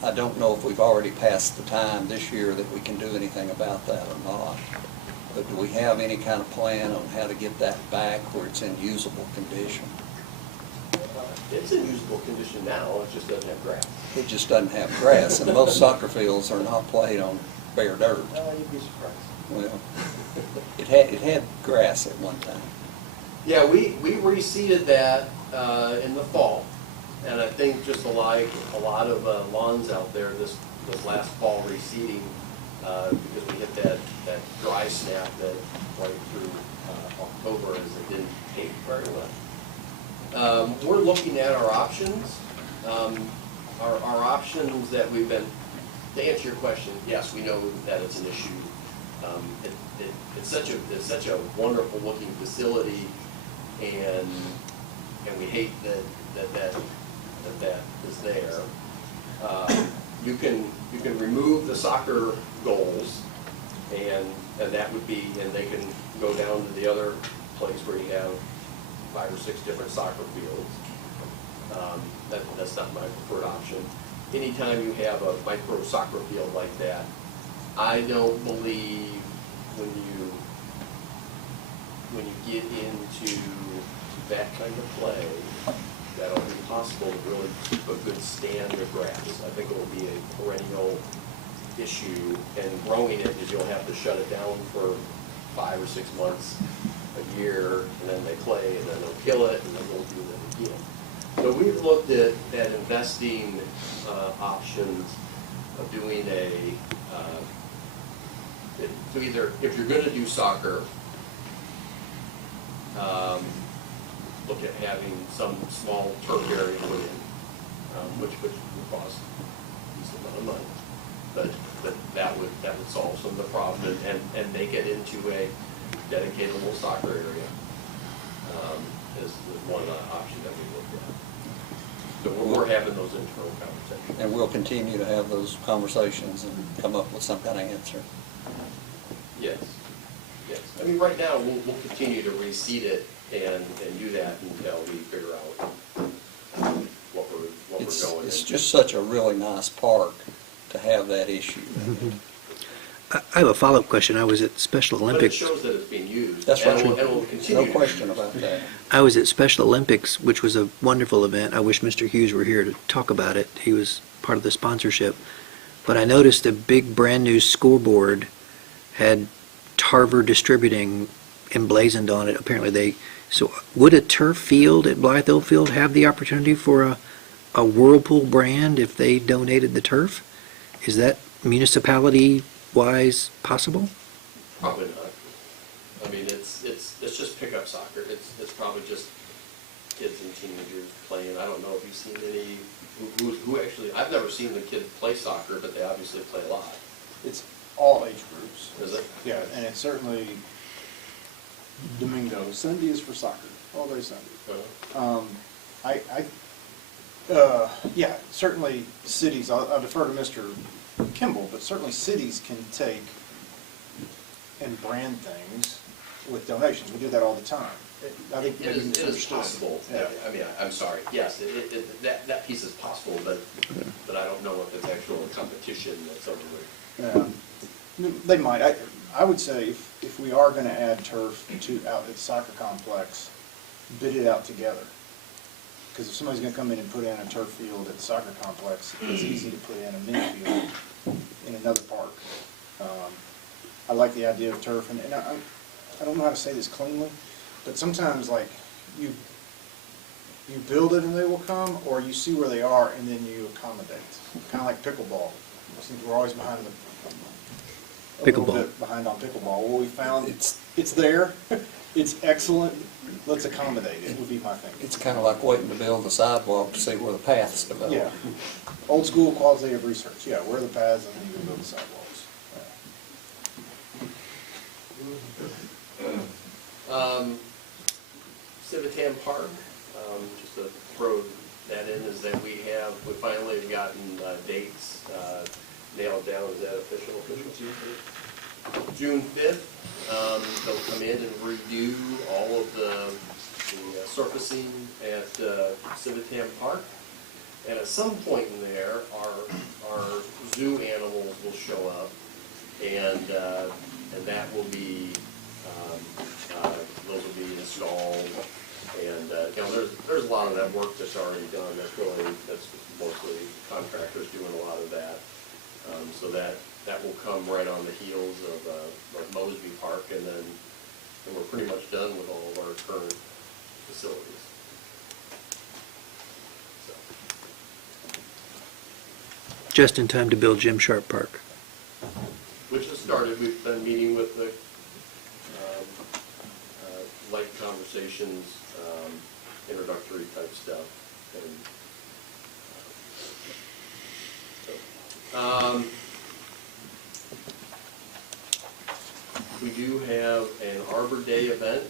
I don't know if we've already passed the time this year that we can do anything about that or not, but do we have any kind of plan on how to get that back where it's in usable condition? It's in usable condition now, it just doesn't have grass. It just doesn't have grass, and most soccer fields are not played on bare dirt. You'd be surprised. Well, it had grass at one time. Yeah, we reseeded that in the fall, and I think just like a lot of lawns out there, this last fall reseeding, because we hit that dry snap that went through October as it didn't take very well. We're looking at our options. Our options that we've been, to answer your question, yes, we know that it's an issue. It's such a wonderful looking facility, and we hate that is there. You can remove the soccer goals, and that would be, and they can go down to the other place where you have 5 or 6 different soccer fields. That's not my preferred option. Anytime you have a micro soccer field like that, I don't believe when you get into that kind of play, that'll be possible to really keep a good stand of grass. I think it will be a perennial issue, and growing it is you'll have to shut it down for 5 or 6 months, a year, and then they play, and then they'll kill it, and then they'll do it again. So we've looked at investing options of doing either, if you're going to do soccer, look at having some small turf area put in, which would cost a decent amount of money. But that would solve some of the problem and make it into a dedicated little soccer area. Is one of the options that we looked at. So we're having those internal conversations. And we'll continue to have those conversations and come up with some kind of answer. Yes, yes. I mean, right now, we'll continue to reseed it and do that until we figure out what we're going. It's just such a really nice park to have that issue. I have a follow-up question. I was at Special But it Olympics. shows that it's being used. That's right. And will continue. No question about that. I was at Special Olympics, which was a wonderful event. I wish Mr. Hughes were here to talk about it. He was part of the sponsorship. But I noticed a big brand-new scoreboard had Tarver Distributing emblazoned on it. Apparently so would a turf field at Blythe Oldfield have the opportunity for a Whirlpool brand if they donated the turf? Is that municipality-wise possible? Probably not. I mean, it's just pickup soccer. It's probably just kids and teenagers playing. I don't know if you've seen any, who actually, I've never seen the kids play soccer, but they obviously play a lot. It's all age groups. Is it? Yeah, and it's certainly Domingo. Sunday is for soccer, all day Sunday. Yeah, certainly cities, I'll defer to Mr. Kimball, but certainly cities can take and brand things with donations. We do that all the time. I think It maybe is misunderstood. possible. Yeah. I mean, I'm sorry. Yes, that piece is possible, but I don't know if it's actual competition that's over there. They might. I would say if we are going to add turf out at the soccer complex, bid it out together. Because if somebody's going to come in and put in a turf field at the soccer complex, it's easy to put in a mini field in another park. I like the idea of turf, and I don't know how to say this cleanly, but sometimes like you build it and they will come, or you see where they are and then you accommodate. Kind of like pickleball. I think we're always behind a little bit behind on pickleball. Well, we found it's there, it's excellent. Let's accommodate it. Would be my thing. It's kind of like waiting to build the sidewalk to see where the paths develop. Yeah, old school qualitative research. Yeah, where are the paths and then you can build the sidewalks. Civitan Park, just to throw that in, is that we finally have gotten dates nailed down. Is that official? June 5th. They'll come in and redo all of the surfacing at Civitan Park. And at some point in there, our zoo animals will show up, and that will be, those will be installed. And there's a lot of that work that's already done. That's mostly contractors doing a lot of that. So that will come right on the heels of Mosby Park, and we're pretty much done with all of our current facilities. So. Just in time to build Jim Sharp Park. Which has started. We've been meeting with the light conversations, introductory type stuff, and we do have an Arbor Day event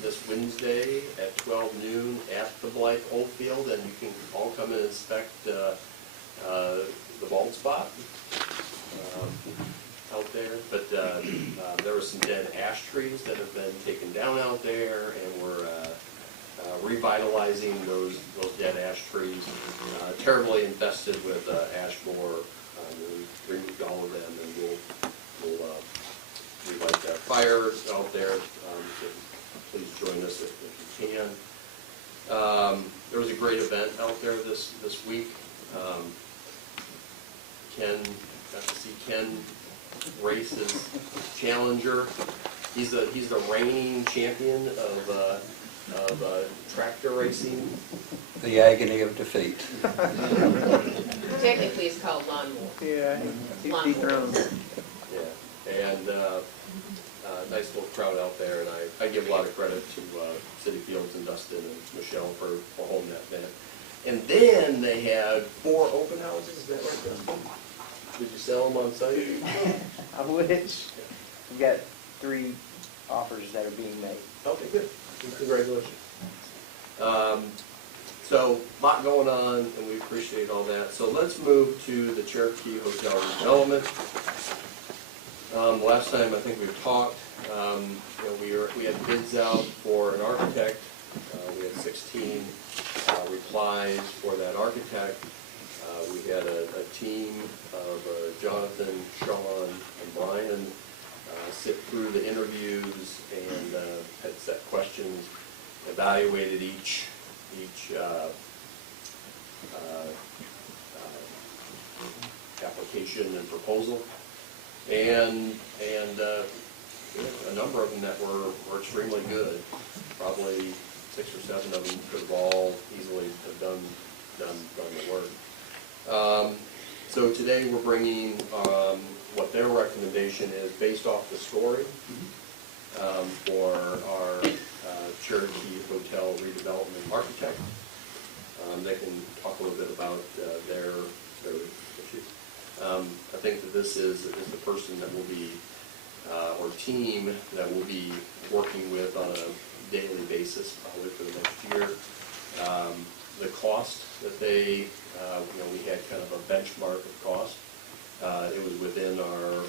this Wednesday at 12 noon at the Blythe Old Field, and you can all come and inspect the bald spot out there. But there were some dead ash trees that have been taken down out there, and we're revitalizing those dead ash trees. Terribly infested with ash borer. We removed all of them, and we'll relight that fire out there. So please join us if you can. There was a great event out there this week. Got to see Ken race his Challenger. He's the reigning champion of tractor racing. The agony of defeat. Technically, it's called lawnmower. Yeah, he's dethroned. Yeah, and nice little crowd out there, and I give a lot of credit to City Fields and Dustin and Michelle for holding that event. And then they had 4 open houses. Is that right, Dustin? Did you sell them on site? I wish. We've got 3 offers that are being made. Okay, good. Congratulations. So, a lot going on, and we appreciate all that. So let's move to the Cherokee Hotel redevelopment. Last time I think we've talked, we had bids out for an architect. We had 16 replies for that architect. We had a team of Jonathan, Sean, and Brian sit through the interviews and had set questions, evaluated each application and proposal, and a number of them that were extremely good. Probably 6 or 7 of them could have all easily have done the work. So today we're bringing what their recommendation is based off the story for our Cherokee Hotel redevelopment architect. They can talk a little bit about their issues. I think that this is the person that will be, or team that will be working with on a daily basis probably for the next year. The cost that they, we had kind of a benchmark of cost. It was within our,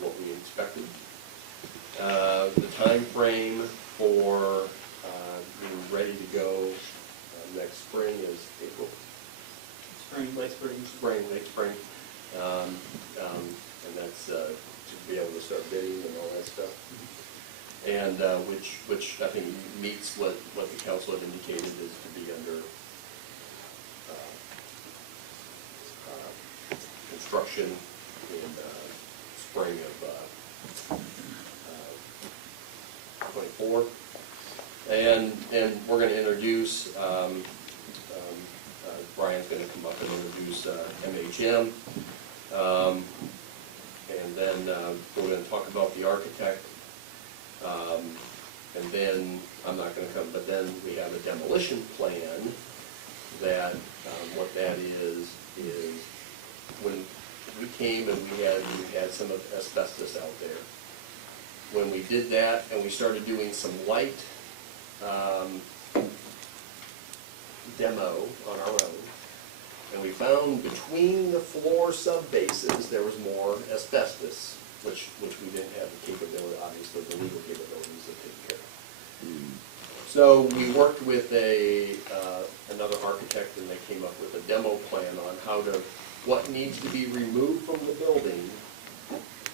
what we expected. The time frame for being ready to go next spring is April. Late spring. Late spring. And that's to be able to start bidding and all that stuff. And which I think meets what the council had indicated is to be under construction in spring of 24. And we're going to introduce, Brian's going to come up and introduce MHM. And then we're going to talk about the architect. And then, I'm not going to come, but then we have a demolition plan that, what that is when we came and we had some asbestos out there. When we did that and we started doing some light demo on our own, and we found between the floor sub-bases there was more asbestos, which we didn't have the capability, obviously the legal capabilities to take care of. So we worked with another architect, and they came up with a demo plan on what needs to be removed from the building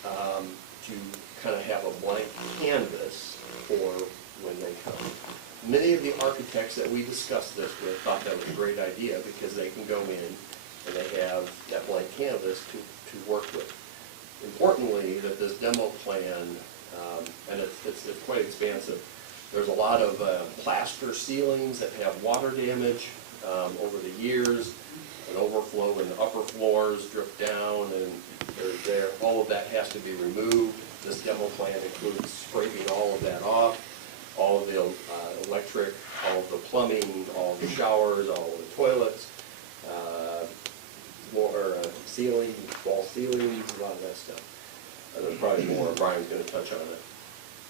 to kind of have a blank canvas for when they come. Many of the architects that we discussed this with thought that was a great idea because they can go in and they have that blank canvas to work with. Importantly, that this demo plan, and it's quite expansive, there's a lot of plaster ceilings that have water damage over the years, an overflow in the upper floors, drip down, and there. All of that has to be removed. This demo plan includes scraping all of that off, all of the electric, all of the plumbing, all of the showers, all of the toilets, ceiling, wall ceilings, a lot of that stuff. And there's probably more. Brian's going to touch on it.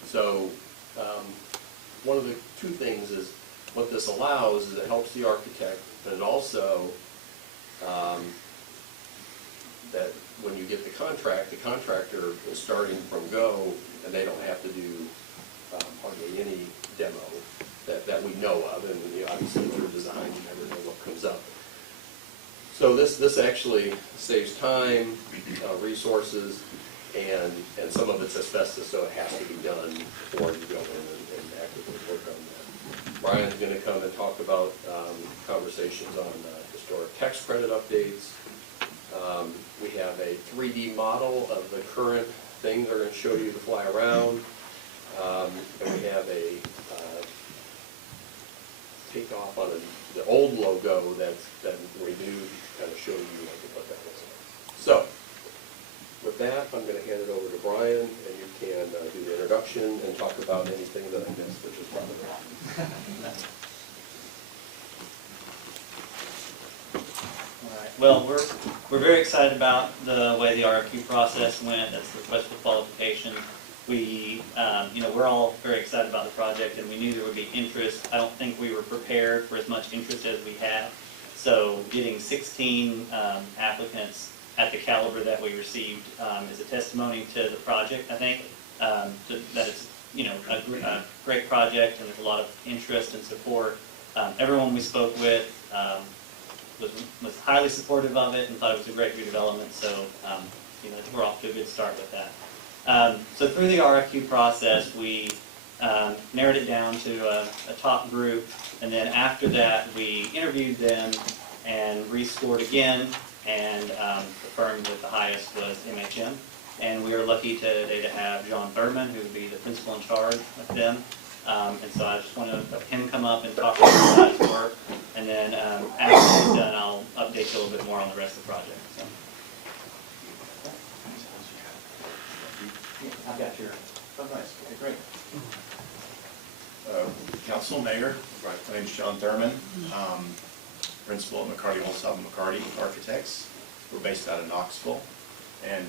So one of the two things is what this allows is it helps the architect, but it also that when you get the contractor is starting from go, and they don't have to do hardly any demo that we know of, and obviously through design you never know what comes up. So this actually saves time, resources, and some of it's asbestos, so it has to be done before you go in and actively work on that. Brian's going to come and talk about conversations on historic tax credit updates. We have a 3D model of the current thing they're going to show you to fly around. And we have a takeoff on the old logo that's been renewed to kind of show you what that looks like. So, with that, I'm going to hand it over to Brian, and you can do the introduction and talk about anything that I missed, which is probably wrong. All right. Well, we're very excited about the way the RFQ process went. That's the request for qualification. We, we're all very excited about the project, and we knew there would be interest. I don't think we were prepared for as much interest as we have. So getting 16 applicants at the caliber that we received is a testimony to the project, I think. That it's, a great project, and there's a lot of interest and support. Everyone we spoke with was highly supportive of it and thought it was a great redevelopment. So, we're off to a good start with that. So through the RFQ process, we narrowed it down to a top group, and then after that, we interviewed them and rescored again, and confirmed that the highest was MHM. And we were lucky today to have John Thurman, who would be the principal in charge of them. And so I just want to have him come up and talk about his work, and then after he's done, I'll update you a little bit more on the rest of the project. So. I've got your, Oh, nice, okay, great. Council, Mayor, my name's John Thurman, Principal at McCarty Holzhausen McCarty Architects. We're based out of Knoxville, and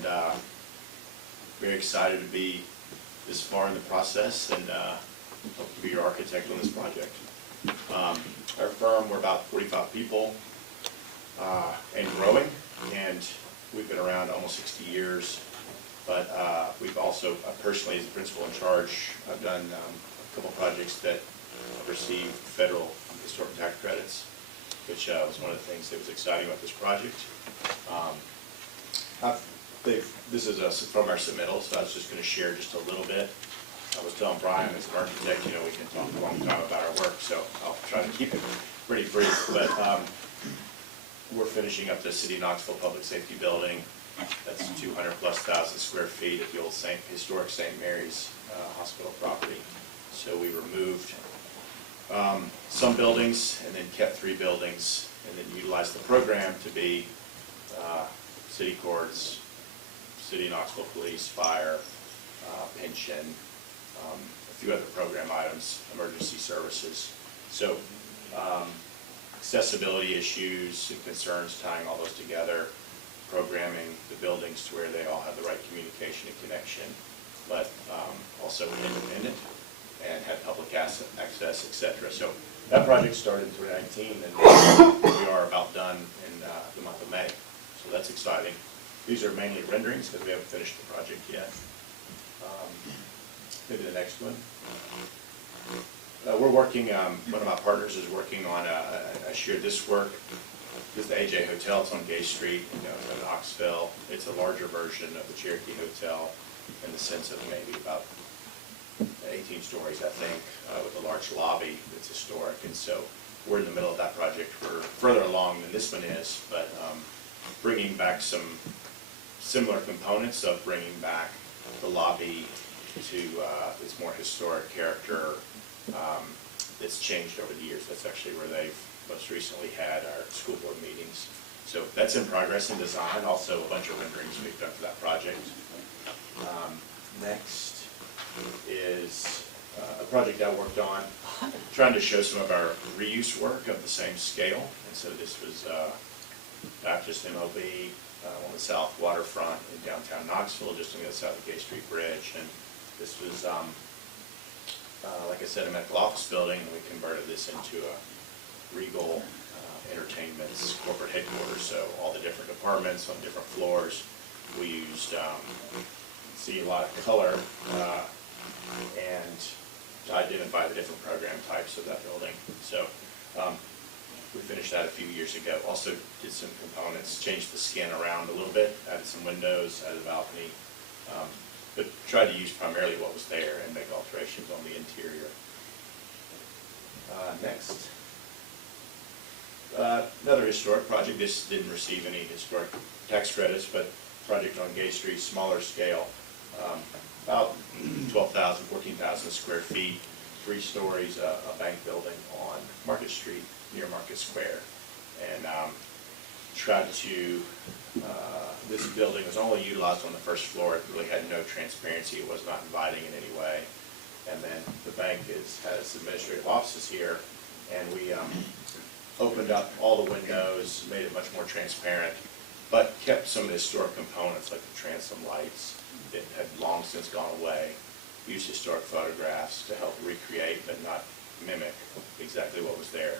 very excited to be this far in the process and hope to be your architect on this project. Our firm, we're about 45 people and growing, and we've been around almost 60 years. But we've also, personally as the principal in charge, I've done a couple projects that received federal historic tax credits, which was one of the things that was exciting about this project. This is from our submittal, so I was just going to share just a little bit. I was telling Brian, as an architect, you know, we can talk a long time about our work, so I'll try to keep it pretty brief. But we're finishing up the City of Knoxville Public Safety Building. That's 200,000+ square feet at the old historic St. Mary's Hospital property. So we removed some buildings and then kept 3 buildings, and then utilized the program to be city courts, City of Knoxville Police, Fire, pension, a few other program items, emergency services. So accessibility issues and concerns, tying all those together, programming the buildings to where they all have the right communication and connection, but also independent and have public access, et cetera. So that project started in 2019, and we are about done in the month of May. So that's exciting. These are mainly renderings because we haven't finished the project yet. Maybe the next one. We're working, one of my partners is working on I shared this work. This is the AJ Hotel. It's on Gay Street, in Knoxville. It's a larger version of the Cherokee Hotel in the sense of maybe about 18 stories, I think, with a large lobby that's historic. And so we're in the middle of that project. We're further along than this one is, but bringing back some similar components of bringing back the lobby to its more historic character that's changed over the years. That's actually where they've most recently had our school board meetings. So that's in progress in design. Also a bunch of renderings we've done for that project. Next is a project I worked on, trying to show some of our reuse work of the same scale. And so this was Baptist MOB on the south waterfront in downtown Knoxville, just on the other side of the Gay Street Bridge. And this was, like I said, a medical office building, and we converted this into a Regal Entertainment's corporate headquarters. So all the different departments on different floors. We used, see a lot of color and to identify the different program types of that building. So we finished that a few years ago. Also did some components, changed the skin around a little bit, added some windows, added a balcony, but tried to use primarily what was there and make alterations on the interior. Next. Another historic project. This didn't receive any historic tax credits, but project on Gay Street, smaller scale, about 12,000, 14,000 square feet, 3 stories, a bank building on Market Street near Market Square. And tried to, this building was only utilized on the first floor. It really had no transparency. It was not inviting in any way. And then the bank has administrative offices here, and we opened up all the windows, made it much more transparent, but kept some of the historic components like the transom lights that had long since gone away. Used historic photographs to help recreate but not mimic exactly what was there,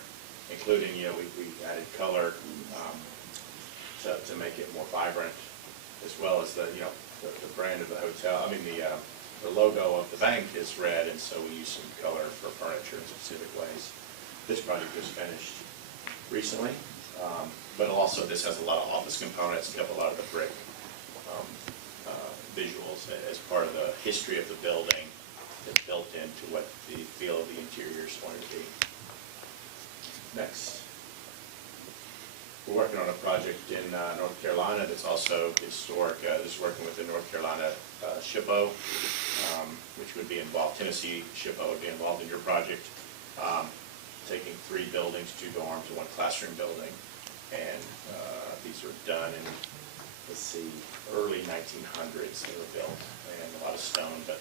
including, we added color to make it more vibrant, as well as the brand of the hotel. I mean, the logo of the bank is red, and so we used some color for furniture in specific ways. This project was finished recently, but also this has a lot of office components, kept a lot of the brick visuals as part of the history of the building that's built into what the feel of the interior is going to be. Next. We're working on a project in North Carolina that's also historic. This is working with the North Carolina SHPO, which would be involved, Tennessee SHPO would be involved in your project, taking 3 buildings, 2 dorms, and 1 classroom building. And these are done in let's see, early 1900s they were built, and a lot of stone, but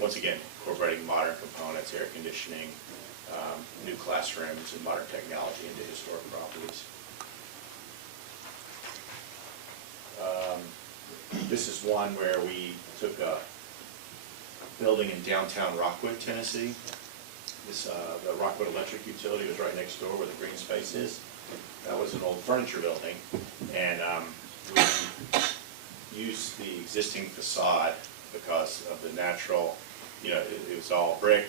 once again, incorporating modern components, air conditioning, new classrooms, and modern technology into historic properties. This is one where we took a building in downtown Rockwood, Tennessee. The Rockwood Electric Utility was right next door where the green space is. That was an old furniture building, and we used the existing facade because of the natural, it was all brick,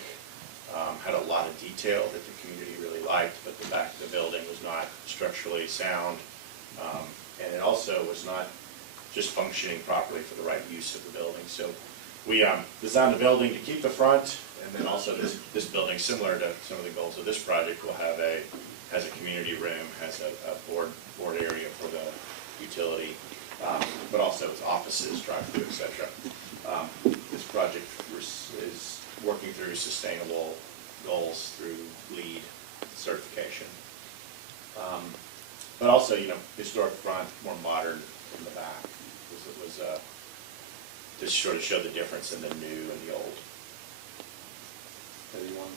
had a lot of detail that the community really liked, but the back of the building was not structurally sound, and it also was not just functioning properly for the right use of the building. So we designed the building to keep the front, and then also this building, similar to some of the goals of this project, will have has a community room, has a board area for the utility, but also its offices, drive-through, etc. This project is working through sustainable goals through LEED certification. But also, historic front, more modern in the back. It was to sort of show the difference in the new and the old. Anyone?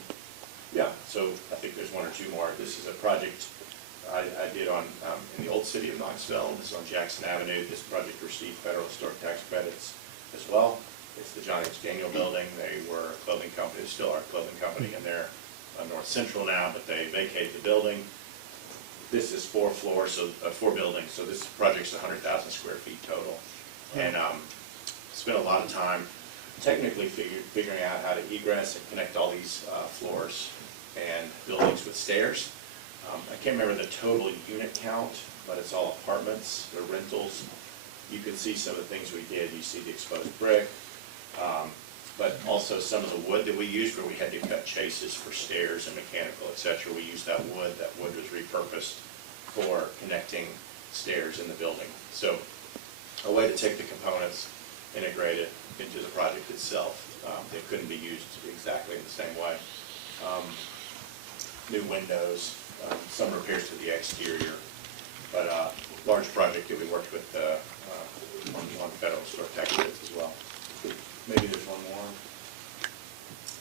Yeah, so I think there's one or two more. This is a project I did in the old city of Knoxville. This is on Jackson Avenue. This project received federal historic tax credits as well. It's the John H. Daniel Building. They were a clothing company, still are a clothing company, and they're North Central now, but they vacated the building. This is 4 floors, so 4 buildings. So this project's 100,000 square feet total, and spent a lot of time technically figuring out how to egress and connect all these floors and buildings with stairs. I can't remember the total unit count, but it's all apartments, they're rentals. You can see some of the things we did. You see the exposed brick, but also some of the wood that we used where we had to cut chases for stairs and mechanical, etc. We used that wood. That wood was repurposed for connecting stairs in the building. So a way to take the components, integrate it into the project itself. They couldn't be used exactly in the same way. New windows, some repairs to the exterior, but large project that we worked with on federal historic tax credits as well. Maybe there's one more.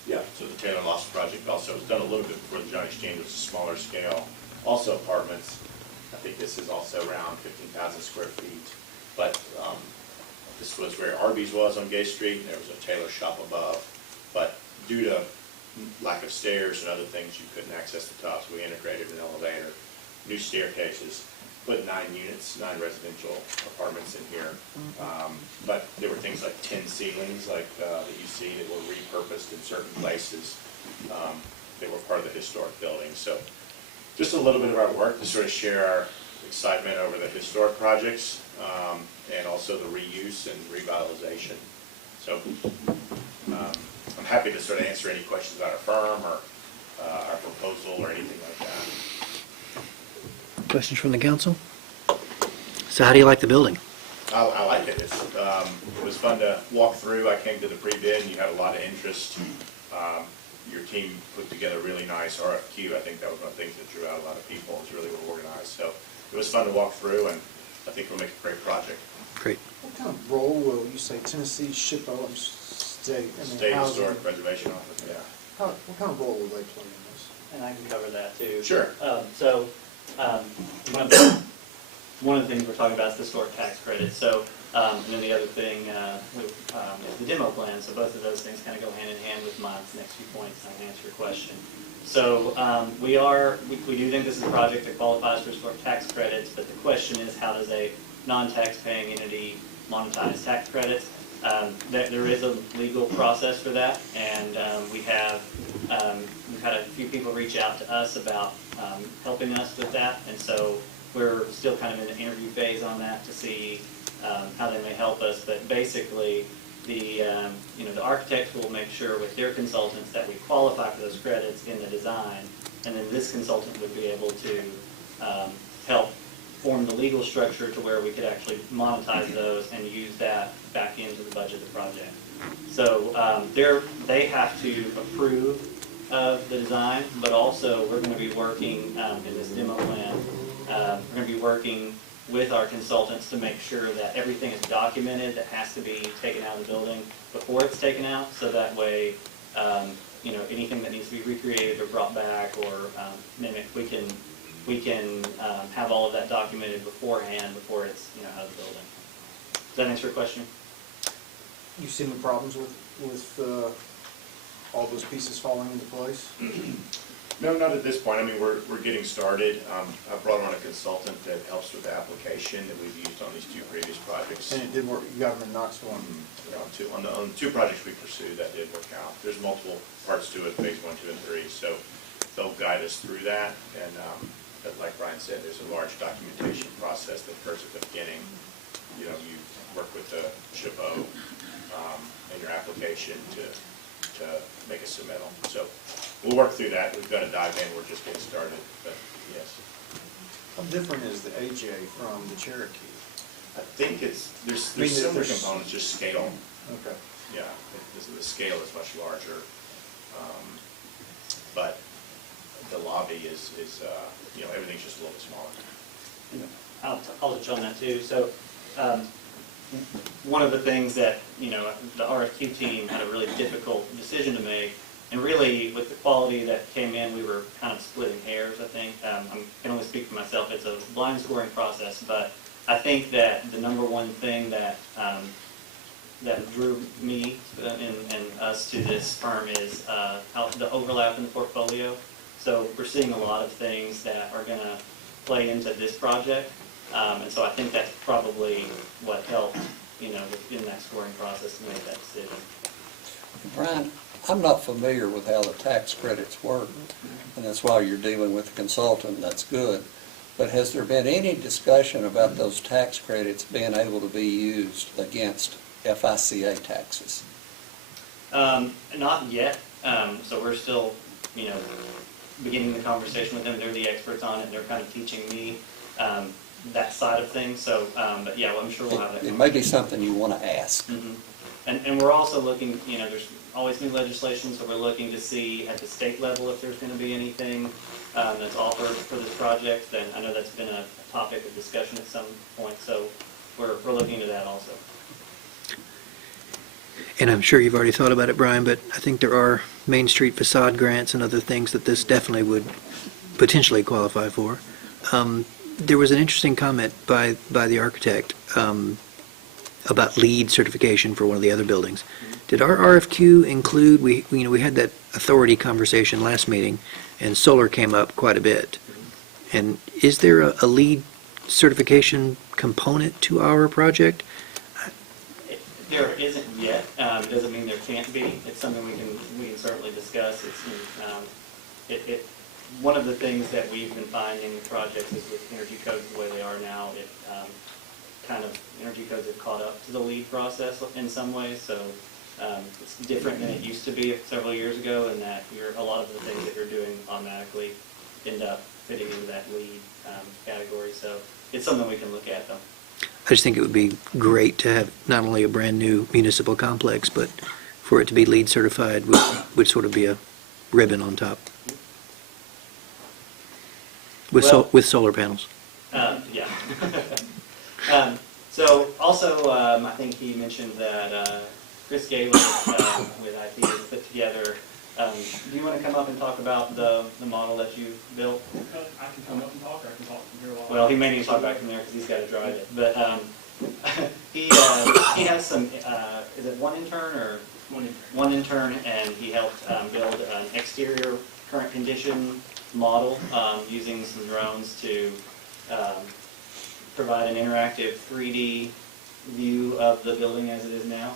Yeah, so the Taylor Lost project also was done a little bit before the John H. Daniel. It's a smaller scale, also apartments. I think this is also around 15,000 square feet, but this was where Arby's was on Gay Street, and there was a tailor shop above. But due to lack of stairs and other things, you couldn't access the tops. We integrated an elevator, new staircases, put 9 units, 9 residential apartments in here. But there were things like tin ceilings, like that you see, that were repurposed in certain places. They were part of the historic building. So just a little bit of our work to sort of share our excitement over the historic projects, and also the reuse and revitalization. So I'm happy to sort of answer any questions about our firm or our proposal or anything like that. Questions from the council? So how do you like the building? I like it. It was fun to walk through. I came to the pre-bid and you had a lot of interest. Your team put together a really nice RFQ. I think that was one of the things that drew out a lot of people. It was really well organized. So it was fun to walk through, and I think we'll make a great project. Great. What kind of role will you say Tennessee Shipbuilding State? State Historic Preservation Office, yeah. What kind of role will they play in this? And I can cover that too. Sure. One of the things we're talking about is the historic tax credit. So, and then the other thing is the demo plan. So both of those things kind of go hand in hand with my next few points. I can answer your question. So we do think this is a project that qualifies for historic tax credits, but the question is, how does a non-tax-paying entity monetize tax credits? There is a legal process for that, and we've had a few people reach out to us about helping us with that, and so we're still kind of in the interview phase on that to see how they may help us. But basically, the architects will make sure with their consultants that we qualify for those credits in the design, and then this consultant would be able to help form the legal structure to where we could actually monetize those and use that back into the budget of the project. So they have to approve of the design, but also we're going to be working in this demo plan. We're going to be working with our consultants to make sure that everything is documented that has to be taken out of the building before it's taken out, so that way, anything that needs to be recreated or brought back or mimicked, we can have all of that documented beforehand before it's, out of the building. Does that answer your question? You see any problems with all those pieces falling into place? No, not at this point. I mean, we're getting started. I brought on a consultant that helps with the application that we've used on these two previous projects. And it did work, you got them in Knoxville? On the two projects we pursued, that did work out. There's multiple parts to it, phase 1, 2, and 3, so they'll guide us through that. And but like Brian said, there's a large documentation process that occurs at the beginning. You work with the SHPO in your application to make a submittal. So we'll work through that. We've got to dive in. We're just getting started, but yes. How different is the AJ from the Cherokee? I think there's similar components, just scale. Okay. Yeah, the scale is much larger, but the lobby is everything's just a little bit smaller. I'll touch on that too. So one of the things that, the RFQ team had a really difficult decision to make, and really with the quality that came in, we were kind of splitting hairs, I think. I can only speak for myself. It's a blind scoring process, but I think that the number one thing that drew me and us to this firm is how the overlap in the portfolio. So we're seeing a lot of things that are going to play into this project, and so I think that's probably what helped, in that scoring process to make that decision. Brian, I'm not familiar with how the tax credits work, and that's why you're dealing with a consultant, that's good. But has there been any discussion about those tax credits being able to be used against FICA taxes? Not yet. So we're still, beginning the conversation with them. They're the experts on it. They're kind of teaching me that side of things. So, but yeah, well, I'm sure we'll have that. It may be something you want to ask. Mm-hmm. And we're also looking, there's always new legislation, so we're looking to see at the state level if there's going to be anything that's offered for this project. Then I know that's been a topic of discussion at some point, so we're looking into that also. And I'm sure you've already thought about it, Brian, but I think there are Main Street facade grants and other things that this definitely would potentially qualify for. There was an interesting comment by the architect about LEED certification for one of the other buildings. Did our RFQ include, we had that authority conversation last meeting, and solar came up quite a bit. And is there a LEED certification component to our project? There isn't yet. It doesn't mean there can't be. It's something we can certainly discuss. It's one of the things that we've been finding with projects is with energy codes the way they are now. Energy codes have caught up to the LEED process in some ways. So it's different than it used to be several years ago, in that a lot of the things that you're doing automatically end up fitting into that LEED category. So it's something we can look at, though. I just think it would be great to have not only a brand-new municipal complex, but for it to be LEED certified would sort of be a ribbon on top. With solar panels. Yeah. So also, I think he mentioned that Chris Gaylor with IT has put together. Do you want to come up and talk about the model that you built? I can come up and talk, or I can talk from here. Well, he may need to talk back from there because he's got to drive it. But he has some. Is it one intern or one intern? And he helped build an exterior current condition model using some drones to provide an interactive 3D view of the building as it is now.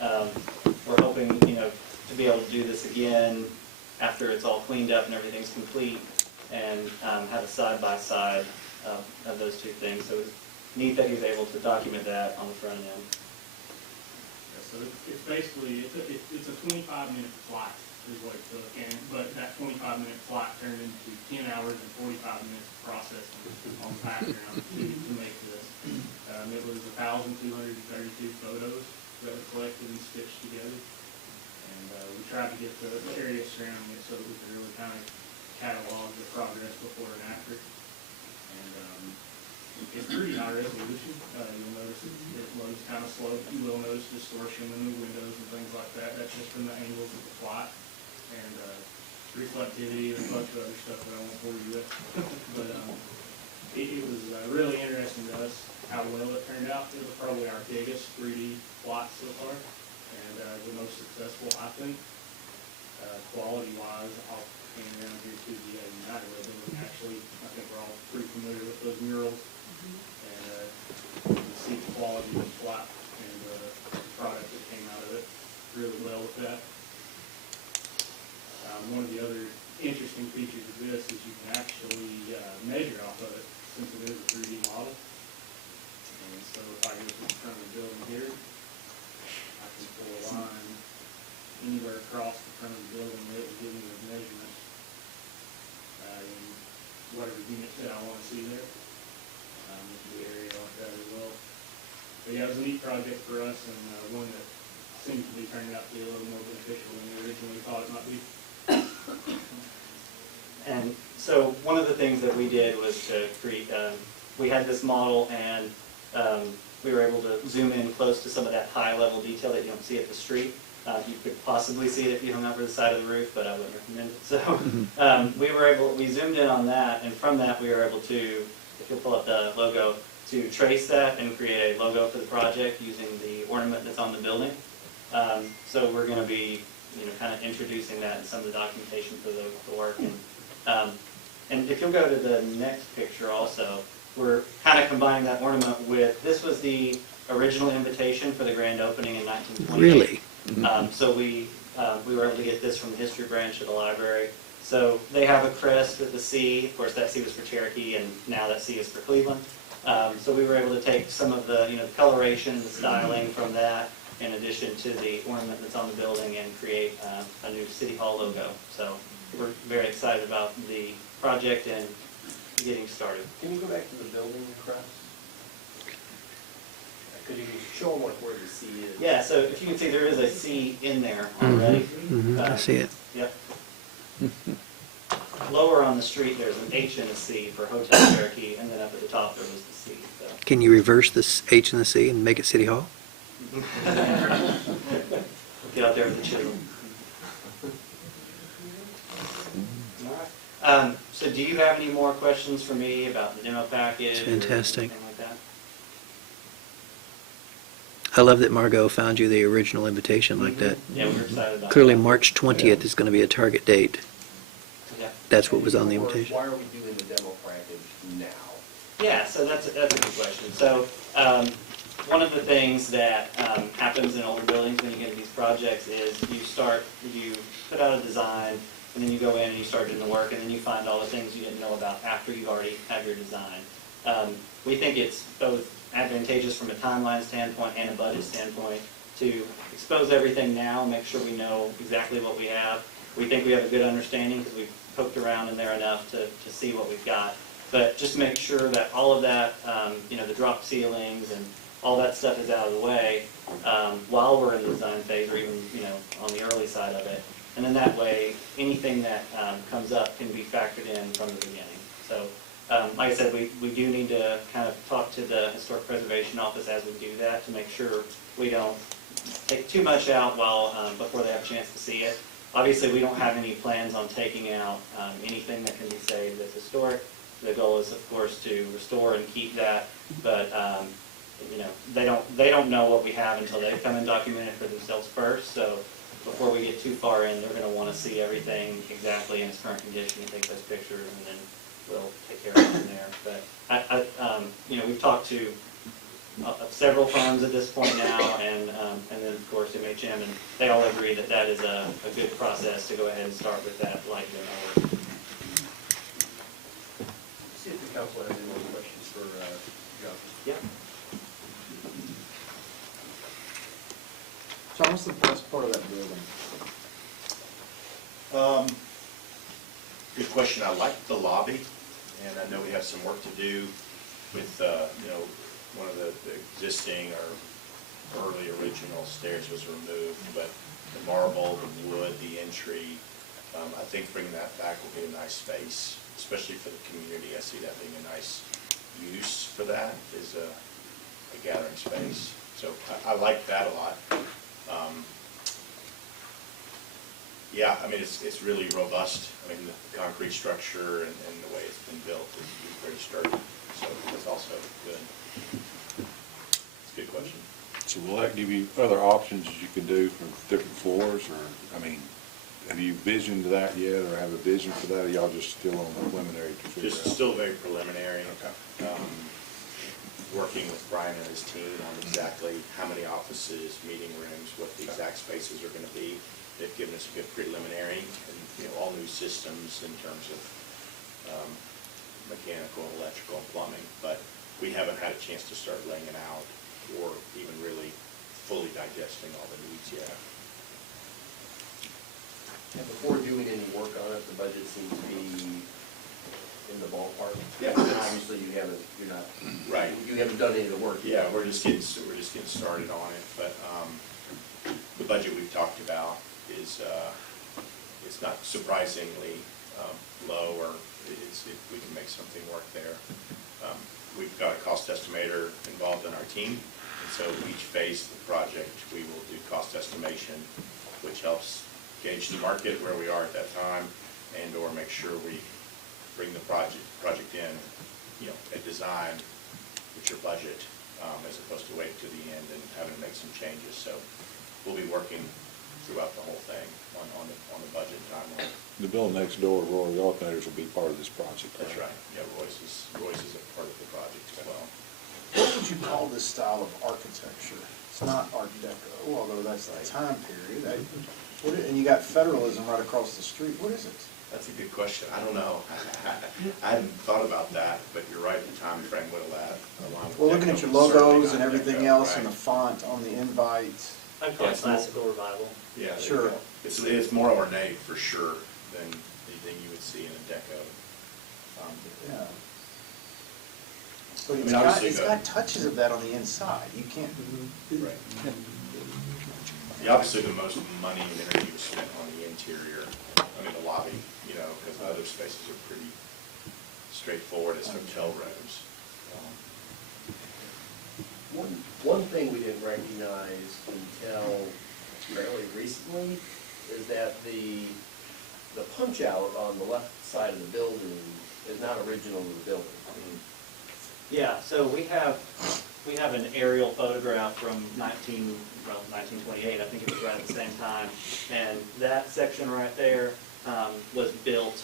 We're hoping, to be able to do this again after it's all cleaned up and everything's complete, and have a side-by-side of those two things. So it's neat that he's able to document that on the front end. Yeah, so it's basically, it's a 25-minute flight is what it took, but that 25-minute flight turned into 10 hours and 45 minutes of processing on the background to make this. It was 1,232 photos that were collected and stitched together. And we tried to get the area surrounding it so that we could really kind of catalog the progress before and after. And It's pretty high resolution. You'll notice it loads kind of slow. You will notice distortion in the windows and things like that. That's just from the angles of the plot. And reflectivity and a bunch of other stuff that I won't bore you with. But it was really interesting to us how well it turned out. It was probably our biggest 3D plot so far, and the most successful, I think. Quality-wise, I'll hang down here to the United Way building. Actually, I think we're all pretty familiar with those murals, and you can see the quality of the plot and the product that came out of it really well with that. One of the other interesting features of this is you can actually measure off of it, since it is a 3D model. And so if I go to the front of the building here, I can pull a line anywhere across the front of the building, and it will give me those measurements in whatever units that I want to see there. The area like that as well. But yeah, it was a neat project for us, and one that seems to be turning out to be a little more beneficial than we originally thought it might be. And so one of the things that we did was to create, we had this model, and we were able to zoom in close to some of that high-level detail that you don't see at the street. You could possibly see it if you hung over the side of the roof, but I wouldn't recommend it. So we zoomed in on that, and from that we were able to, if you'll pull up the logo, to trace that and create a logo for the project using the ornament that's on the building. So we're going to be, kind of introducing that in some of the documentation for the work. And if you'll go to the next picture also, we're kind of combining that ornament with, this was the original invitation for the grand opening in 1928. Really? So we were able to get this from the history branch of the library. So they have a crest with the C. Of course, that C was for Cherokee, and now that C is for Cleveland. So we were able to take some of the, the coloration, the styling from that, in addition to the ornament that's on the building, and create a new City Hall logo. So we're very excited about the project and getting started. Can you go back to the building crest? Could you show them where the C is? Yeah, so if you can see, there is a C in there already. I see it. Yep. Lower on the street, there's an H and a C for Hotel Cherokee, and then up at the top there was the C. So. Can you reverse this H and the C and make it City Hall? Get out there with the chisel. So do you have any more questions for me about the demo package? It's fantastic. Or anything like that? I love that Margot found you the original invitation like that. Yeah, we're excited about Clearly, that. March 20th is going to be a target date. Yeah. That's what was on the invitation. Why are we doing the demo package now? Yeah, so that's a good question. So one of the things that happens in older buildings when you get into these projects is you put out a design, and then you go in and you start doing the work, and then you find all the things you didn't know about after you've already had your design. We think it's both advantageous from a timeline standpoint and a budget standpoint to expose everything now, make sure we know exactly what we have. We think we have a good understanding because we've poked around in there enough to see what we've got. But just make sure that all of that, the drop ceilings and all that stuff is out of the way while we're in the design phase, or even on the early side of it. And then that way, anything that comes up can be factored in from the beginning. So, like I said, we do need to kind of talk to the Historic Preservation Office as we do that to make sure we don't take too much out before they have a chance to see it. Obviously, we don't have any plans on taking out anything that can be saved as historic. The goal is, of course, to restore and keep that, but they don't know what we have until they come and document it for themselves first. So before we get too far in, they're going to want to see everything exactly in its current condition and take those pictures, and then we'll take care of it from there. But we've talked to several firms at this point now, and then of course MHM, and they all agree that that is a good process to go ahead and start with that light demo work. See if the council has any more questions for John. Yeah. John, what's the best part of that building? Good question. I like the lobby, and I know we have some work to do with, one of the existing or early original stairs was removed, but the marble, the wood, the entry, I think bringing that back will be a nice space, especially for the community. I see that being a nice use for that is a gathering space. So I like that a lot. Yeah, I mean, it's really robust. I mean, the concrete structure and the way it's been built is very sturdy, so that's also good. It's a good question. So will that give you other options you can do for different floors, or, I mean, have you visioned that yet, or have a vision for that, or y'all just still on the preliminary to figure Just out? still very preliminary. Okay. Working with Brian and his team on exactly how many offices, meeting rooms, what the exact spaces are gonna be. They've given us a good preliminary, and, all new systems in terms of mechanical, electrical, and plumbing, but we haven't had a chance to start laying it out or even really fully digesting all the needs yet. And before doing any work on it, the budget seems to be in the ballpark. Yeah. And obviously you're not. Right. You haven't done any of the work Yeah, yet. we're just getting started on it, but the budget we've talked about is, it's not surprisingly low, or we can make something work there. We've got a cost estimator involved in our team, and so each phase of the project, we will do cost estimation, which helps gauge the market where we are at that time, and/or make sure we bring the project in, at design, with your budget, as opposed to wait to the end and having to make some changes. So we'll be working throughout the whole thing on the budget timeline. The building next door, Roy Alternators, will be part of this project, That's right. Yeah, Royce is a part of the project as well. What would you call this style of architecture? It's not Art Deco, although that's the time period. And you got federalism right across the street. What is it? That's a good question. I don't know. I hadn't thought about that, but you're right, the time frame would allow. Well, looking at your logos and everything else and the font on the invite. I'd call it classical revival. Yeah, there you Sure. go. It's more ornate for sure than anything you would see in a deco. Yeah. But I mean, it's got, obviously it's got touches of that on the inside. You can't. Right. Yeah, obviously, the most money and energy was spent on the interior, the lobby, because the other spaces are pretty straightforward as hotel rooms. One thing we didn't recognize until fairly recently is that the punch out on the left side of the building is not original to the building. Yeah, so we have an aerial photograph from 1928, I think it was right at the same time. And that section right there was built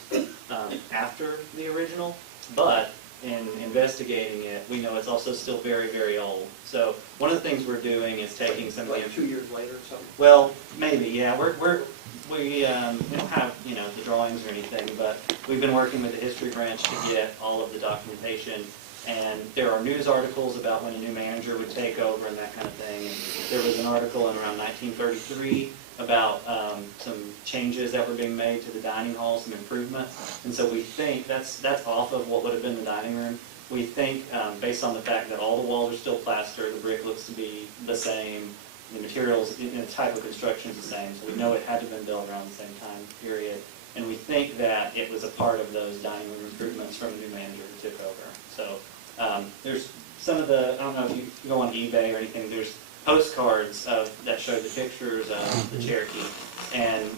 after the original, but in investigating it, we know it's also still very, very old. So one of the things we're doing is taking some of the... Like 2 years later or something? Well, maybe, yeah. We don't have, the drawings or anything, but we've been working with the history branch to get all of the documentation. And there are news articles about when a new manager would take over and that kind of thing. And there was an article in around 1933 about some changes that were being made to the dining hall, some improvements. And so we think that's off of what would have been the dining room. We think, based on the fact that all the walls are still plaster, the brick looks to be the same, the materials, the type of construction is the same. So we know it had to have been built around the same time period. And we think that it was a part of those dining room improvements from the new manager who took over. So there's some of the, I don't know if you go on eBay or anything, there's postcards that show the pictures of the Cherokee. And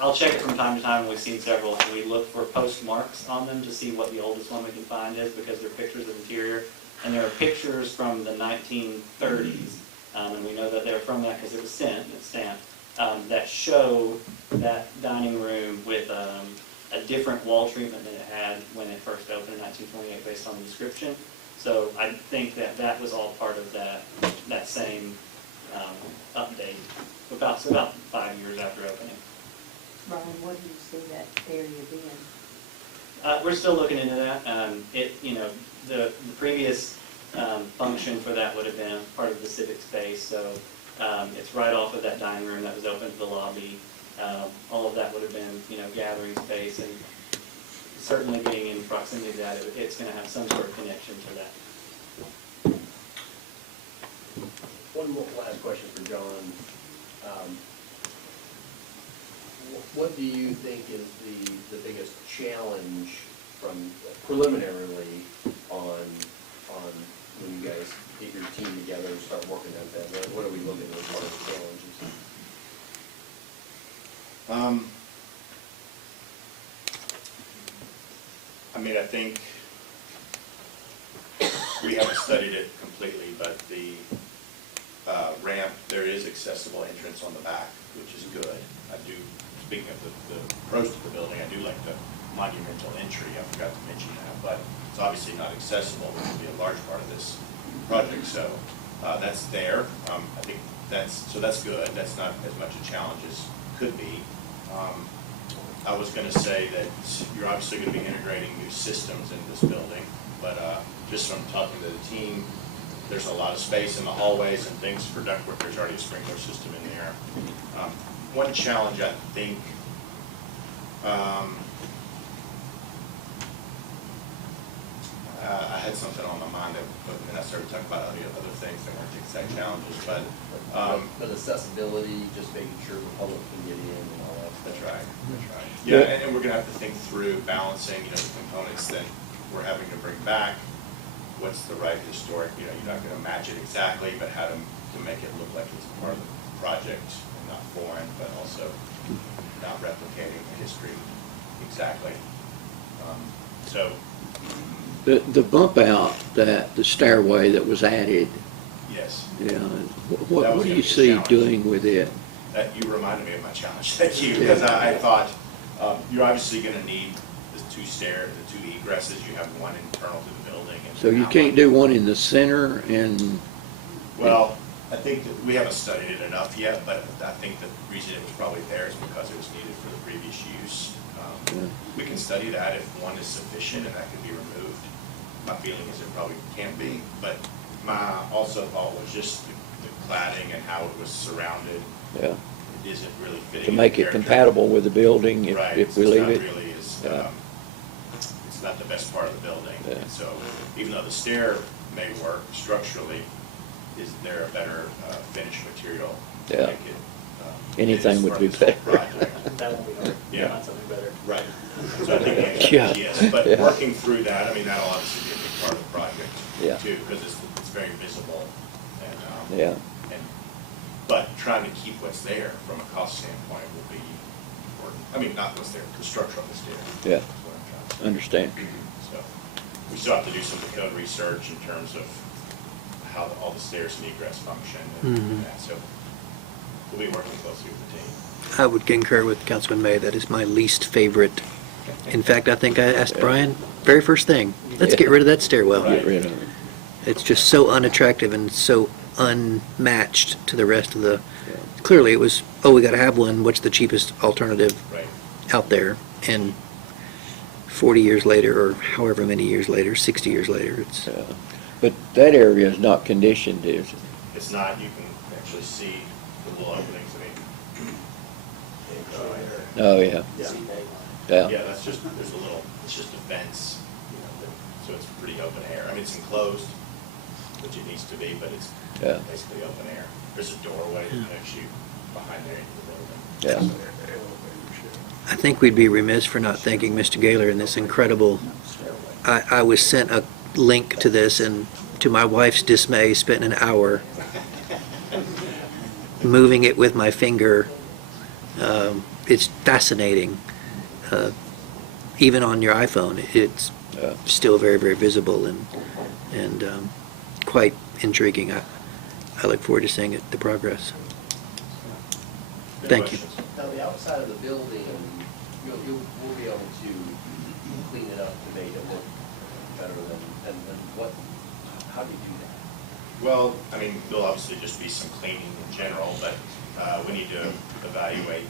I'll check it from time to time, and we've seen several, and we look for postmarks on them to see what the oldest one we can find is, because they're pictures of interior. And there are pictures from the 1930s, and we know that they're from that because it was sent, it's stamped, that show that dining room with a different wall treatment than it had when it first opened in 1928 based on the description. So I think that was all part of that same update, about 5 years after opening. Brian, what do you see that area being? We're still looking into that. The previous function for that would have been part of the civic space, so it's right off of that dining room that was open to the lobby. All of that would have been, gathering space, and certainly being in proximity to that, it's going to have some sort of connection to that. One more last question for John. What do you think is the biggest challenge from preliminarily on when you guys get your team together and start working at that? What are we looking at as far as challenges? I mean, I think we haven't studied it completely, but the ramp, there is accessible entrance on the back, which is good. I do, speaking of the pros to the building, I do like the monumental entry. I forgot to mention that, but it's obviously not accessible, which will be a large part of this project. So that's there. I think that's good. That's not as much a challenge as could be. I was going to say that you're obviously going to be integrating new systems in this building, but just from talking to the team, there's a lot of space in the hallways and things for ductwork. There's already a sprinkler system in there. One challenge, I think, I had something on my mind, but then I started talking about other things that weren't the exact challenges, but accessibility, just making sure the public can get in and all that. That's right. Yeah, and we're gonna have to think through balancing, the components that we're having to bring back. What's the right historic, you're not gonna match it exactly, but how to make it look like it's part of the project and not foreign, but also not replicating the history exactly. So. The bump out, the stairway that was added, Yes. yeah, That what was do gonna you be a see challenge. doing with it? That you reminded me of my challenge, thank you, because I thought, you're obviously gonna need the two egresses, you have one internal to the building. And So you can't do one in the center and, Well, I think that we haven't studied it enough yet, but I think the reason it was probably there is because it was needed for the previous use. We can study that if one is sufficient and that can be removed. My feeling is it probably can't be, but my also thought was just the cladding and how it was surrounded. yeah, It isn't really fitting. to in make the it character. compatible with the building Right, if we leave it? It's not really, Yeah. it's not the best part of the building. Yeah. And so even though the stair may work structurally, is there a better finish material to Yeah. make it? Anything fit would for be this whole better. project? That won't be hard. Yeah. Find something better. Right. So I think the answer Yeah. is yes, but Yeah. working through that, I mean, that'll obviously be a big part of the project Yeah. too, because it's very visible. And, Yeah, but trying to keep what's there from a cost standpoint will be important. I mean, not what's there, the structure of the stair. Yeah. is what I'm trying to say. understand. So we still have to do some code research in terms of how all the stairs and egress function and that. So we'll be working closely with the team. I would concur with Councilman May. That is my least favorite. In fact, I think I asked Brian, very first thing, let's get rid of that stairwell. Get rid of it. It's just so unattractive and so unmatched to the rest of the, clearly it was, oh, we gotta have one, what's the cheapest alternative Right. out there? And 40 years later, or however many years later, 60 years later, it's, Yeah. But that area is not conditioned, is it? It's not, you can actually see the little openings. Oh, yeah. Yeah. Yeah, that's just, there's a little, it's just a fence, so it's pretty open air. I mean, it's enclosed, which it needs to be, but it's Yeah. basically open air. There's a doorway that connects you behind there into the building. Yeah. I think we'd be remiss for not thanking Mr. Gaylor in this incredible, I was sent a link to this and to my wife's dismay, spent an hour moving it with my finger. It's fascinating. Even on your iPhone, it's still very, very visible and quite intriguing. I look forward to seeing it, the progress. Good Thank you. questions. Now, the outside of the building, we'll be able to clean it up to make it look better than what, how do you do that? Well, I mean, there'll obviously just be some cleaning in general, but we need to evaluate,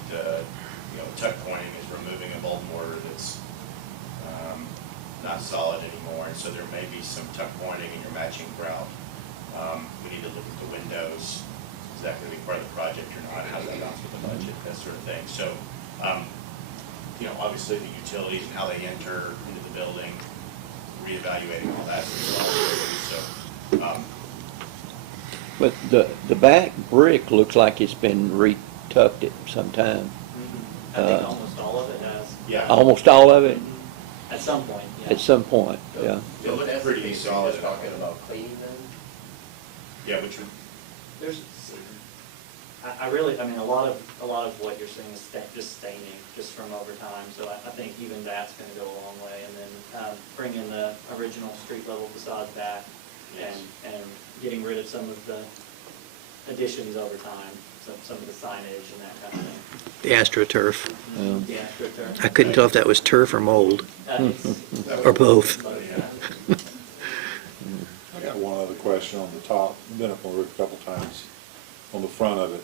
tuck pointing is removing a bolt mortar that's not solid anymore, and so there may be some tuck pointing in your matching grout. We need to look at the windows. Is that going to be part of the project or not? How does that balance with the budget? That sort of thing. So, obviously the utilities and how they enter into the building, reevaluating all that. So, But the back brick looks like it's been retucked at some time. I think almost all of it has. yeah. Almost all of it? At some point, yeah. at some point, yeah. It looks pretty solid. Talking about cleaning them? Yeah, which would, There's, I really, I mean, a lot of what you're seeing is just staining, just from over time, so I think even that's gonna go a long way, and then, bringing the original street level facades back, and getting rid of some of the additions over time, some of the signage and that kind of thing. The AstroTurf. The AstroTurf. I couldn't tell if that was turf or mold, It's- or both. but, I got one other question on the top, been up on the roof a couple times. On the front of it,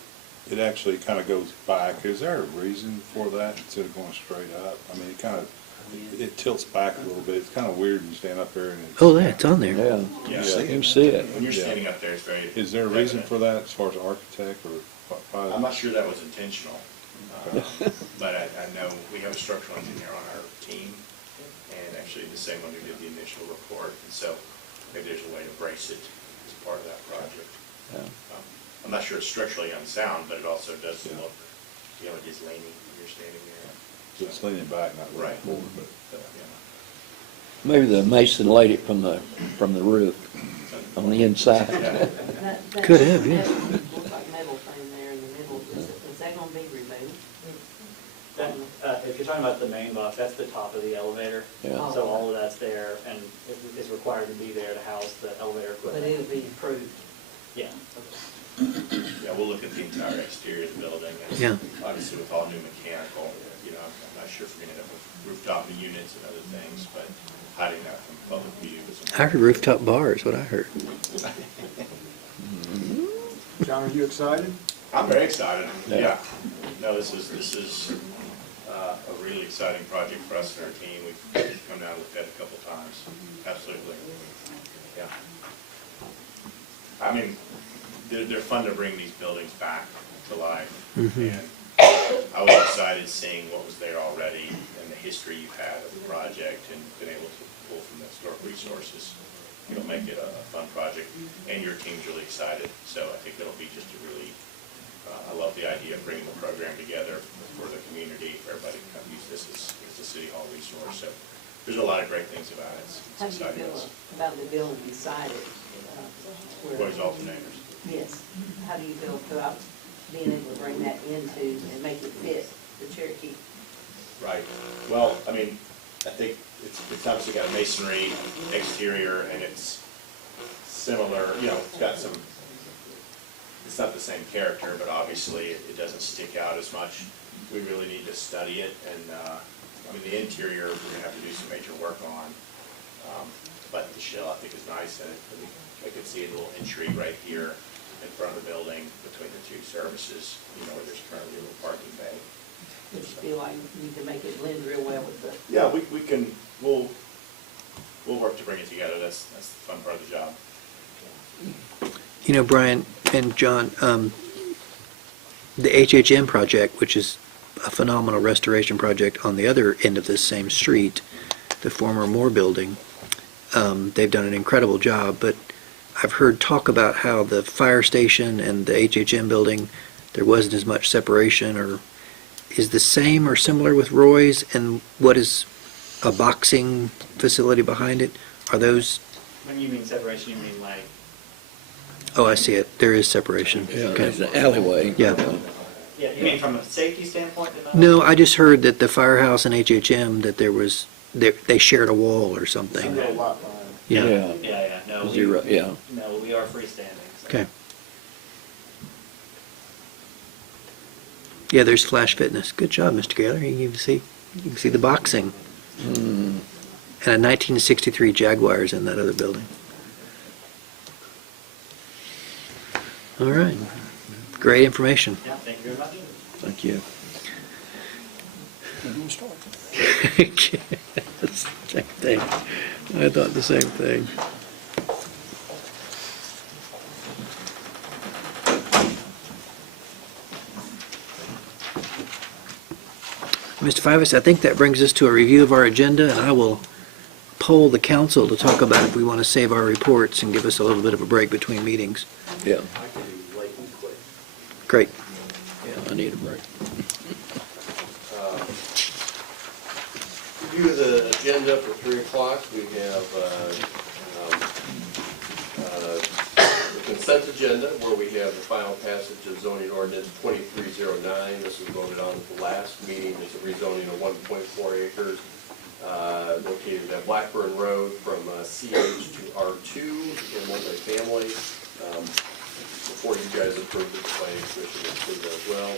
it actually kind of goes back. Is there a reason for that instead of going straight up? I mean, it tilts back a little bit. It's kind of weird when you stand up there and it's. Oh, yeah, it's on there. Yeah, yeah, Yeah. you can see it. when you're Yeah. standing up there, it's very. Is there a reason for that as far as architect or? I'm not sure that was intentional, but I know we have a structural engineer on our team, and actually the same one who did the initial report, and so maybe there's a way to brace it as part of that project. Yeah. I'm not sure it's structurally unsound, but it also does look, it is leaning when you're standing there. So it's leaning back, not leaning Right. forward, but. Maybe the mason laid it from the roof on the inside. That Could have, yeah. Looks like metal thing there in the middle, is that gonna be removed? If you're talking about the main box, that's the top of the elevator. Yeah. So all of that's there, and it is required to be there to house the elevator But equipment. it'll be approved. Yeah. Yeah, we'll look at the entire exterior of the building, and Yeah. obviously with all new mechanical, I'm not sure if we're gonna end up with rooftop units and other things, but hiding that from public view is I heard rooftop bar is what I heard. John, are you excited? I'm very excited, Yeah. yeah. No, this is a really exciting project for us and our team. We've come down and looked at it a couple times, absolutely. Yeah. I mean, they're fun to bring these buildings back to life. And I was excited seeing what was there already and the history you've had of the project and been able to pull from the historic resources. It'll make it a fun project, and your team's really excited, so I think it'll be just a really, I love the idea of bringing the program together for the community, for everybody to come use this as a city hall resource, so there's a lot of great things about it. It's How do you exciting. feel about the building beside it? Boys alternators. Yes, how do you feel about being able to bring that into and make it fit the Cherokee? Right. Well, I mean, I think it's obviously got a masonry exterior, and it's similar, it's got some, it's not the same character, but obviously it doesn't stick out as much. We really need to study it, and, I mean, the interior, we're gonna have to do some major work on. But the shell, I think, is nice, and I could see a little entry right here in front of the building between the two services, where there's currently a little parking bay. Would you feel like you can make it blend real well with the? Yeah, we can, we'll work to bring it together. That's the fun part of the job. You know, Brian and John, the HHM project, which is a phenomenal restoration project on the other end of this same street, the former Moore building, they've done an incredible job, but I've heard talk about how the fire station and the HHM building, there wasn't as much separation, or is the same or similar with Roy's, and what is a boxing facility behind it? Are those, When you mean separation, you mean like, oh, I see it, there is separation. Yeah, Okay. it's an alleyway. Yeah. yeah, you mean from a safety standpoint? No, I just heard that the firehouse and HHM, that there was, they shared a wall or something. Single lot line. Yeah. Yeah, no. Zero, yeah. No, we are freestanding. So. Okay. Yeah, there's Flash Fitness. Good job, Mr. Gaylor. You can see the boxing. And a 1963 Jaguars in that other building. All right. Great information. Yeah, thank you very much. Thank you. Same thing. I thought the same thing. Mr. Fivas, I think that brings us to a review of our agenda, and I will poll the council to talk about if we want to save our reports and give us a little bit of a break between meetings. Yeah, Great. yeah, I need a break. Did review of the agenda for 3 o'clock. We have the consent agenda where we have the final passage of zoning ordinance 2309. This was voted on at the last meeting. It's a rezoning of 1.4 acres located at Blackburn Road from CH to R2 in multifamily. Before you guys approve it, the planning commission will approve it as well.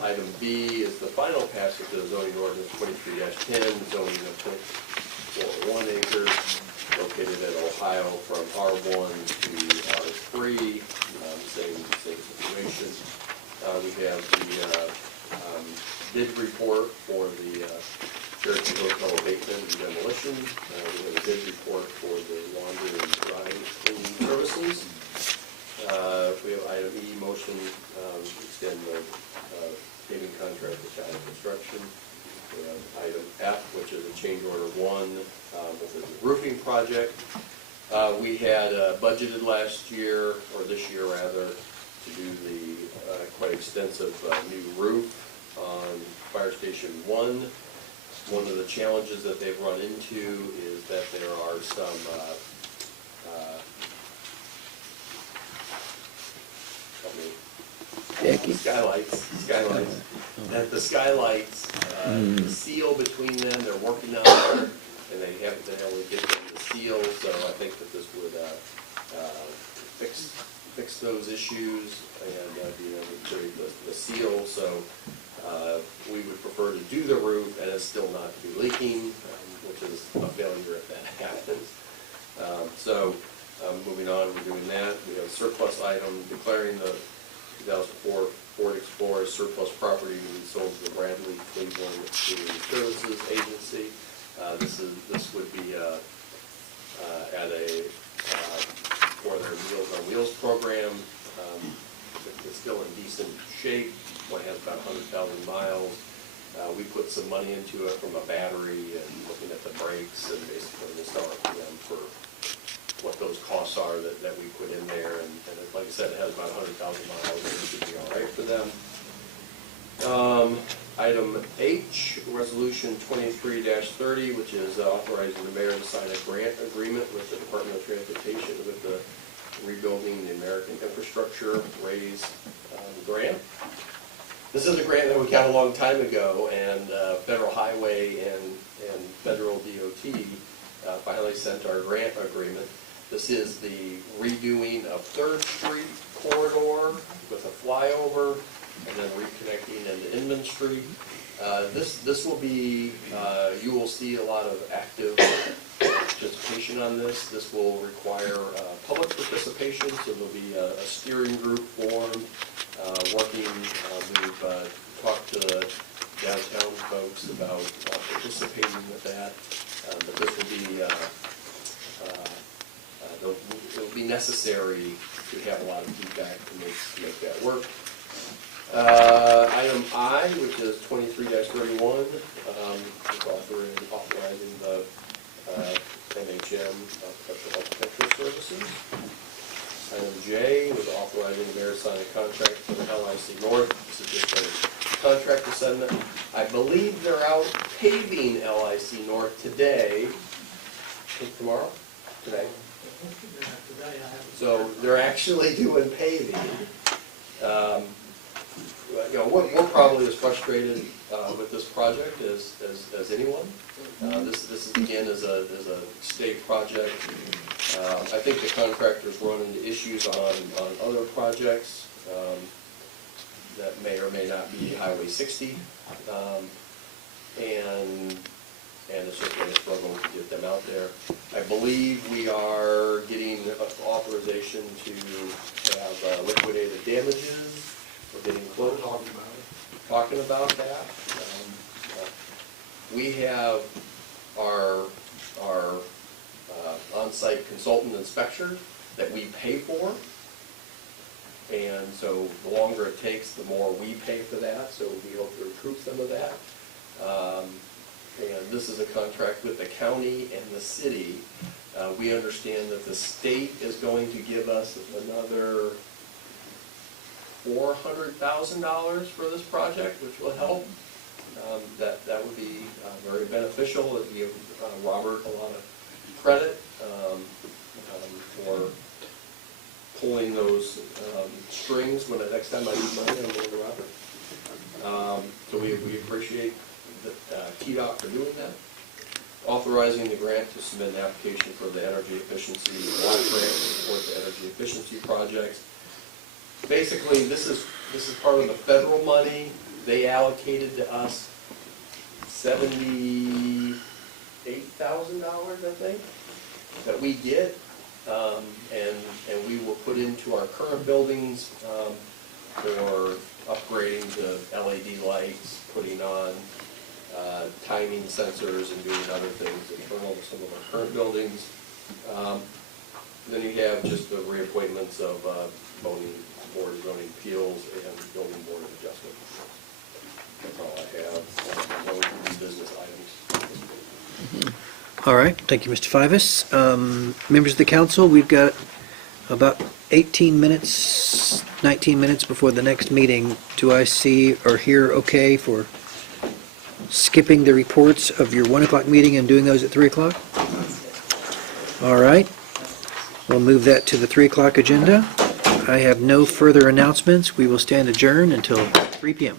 Item B is the final passage of zoning ordinance 23-10, zoning of 0.41 acres located at Ohio from R1 to R3, same situation. We have the bid report for the Cherokee Hotel abatement and demolition. We have a bid report for the laundry and dry cleaning services. We have item E, motion to extend the paving contract with China Construction. We have item F, which is a change order 1 with the roofing project. We had budgeted last year, or this year rather, to do the quite extensive new roof on Fire Station 1. One of the challenges that they've run into is that there are some skylights. That the skylights, the seal between them, they're working on there, and they haven't been able to get them to seal, so I think that this would fix those issues and be able to create the seal. So we would prefer to do the roof and it's still not to be leaking, which is a failure if that happens. Moving on, we're doing that. We have a surplus item declaring the 2004 Ford Explorer surplus property to be sold to the Bradley Cleveland Community Services Agency. This would be at a for their Meals on Wheels program. It's still in decent shape. It has about 100,000 miles. We put some money into it from a battery and looking at the brakes and basically installing them for what those costs are that we put in there. And like I said, it has about 100,000 miles, and it should be all right for them. Item H, Resolution 23-30, which is authorizing the mayor to sign a grant agreement with the Department of Transportation with the Rebuilding the American Infrastructure RAISE grant. This is a grant that we got a long time ago, and Federal Highway and Federal DOT finally sent our grant agreement. This is the redoing of 3rd Street corridor with a flyover and then reconnecting into Inman Street. This will be, you will see a lot of active participation on this. This will require public participation, so there'll be a steering group formed, working. We've talked to the downtown folks about participating with that, but this will be, it'll be necessary to have a lot of feedback to make that work. Item I, which is 23-31, is authorizing the MHM Architectural Services. Item J was authorizing the mayor to sign a contract for the LIC North. This is just a contract assignment. I believe they're out paving LIC North today. Tomorrow? Today. So they're actually doing paving. We're probably as frustrated with this project as anyone. This again is a state project. I think the contractors run into issues on other projects that may or may not be Highway 60, and it's just been a struggle to get them out there. I believe we are getting authorization to have liquidated damages. We're getting close. Talking about that. We have our on-site consultant inspector that we pay for. And so the longer it takes, the more we pay for that. So we hope to recoup some of that. And this is a contract with the county and the city. We understand that the state is going to give us another $400,000 for this project, which will help. that would be very beneficial. It would give Robert a lot of credit for pulling those strings when the next time I need money, I'm going to Robert. So we appreciate the TDOT for doing that. Authorizing the grant to submit an application for the energy efficiency block grant to support the energy efficiency projects. Basically, this is part of the federal money. They allocated to us $78,000, I think, that we get, and we will put into our current buildings for upgrading the LED lights, putting on timing sensors and doing other things internal to some of our current buildings. Then you have just the reappointments of zoning board of zoning appeals and zoning board of adjustment. That's all I have. Those are the business items. All right, thank you, Mr. Fivas. Members of the council, we've got about 18 minutes, 19 minutes before the next meeting. Do I see or hear okay for skipping the reports of your 1 o'clock meeting and doing those at 3 o'clock? All right, we'll move that to the 3 o'clock agenda. I have no further announcements. We will stand adjourned until 3 p.m.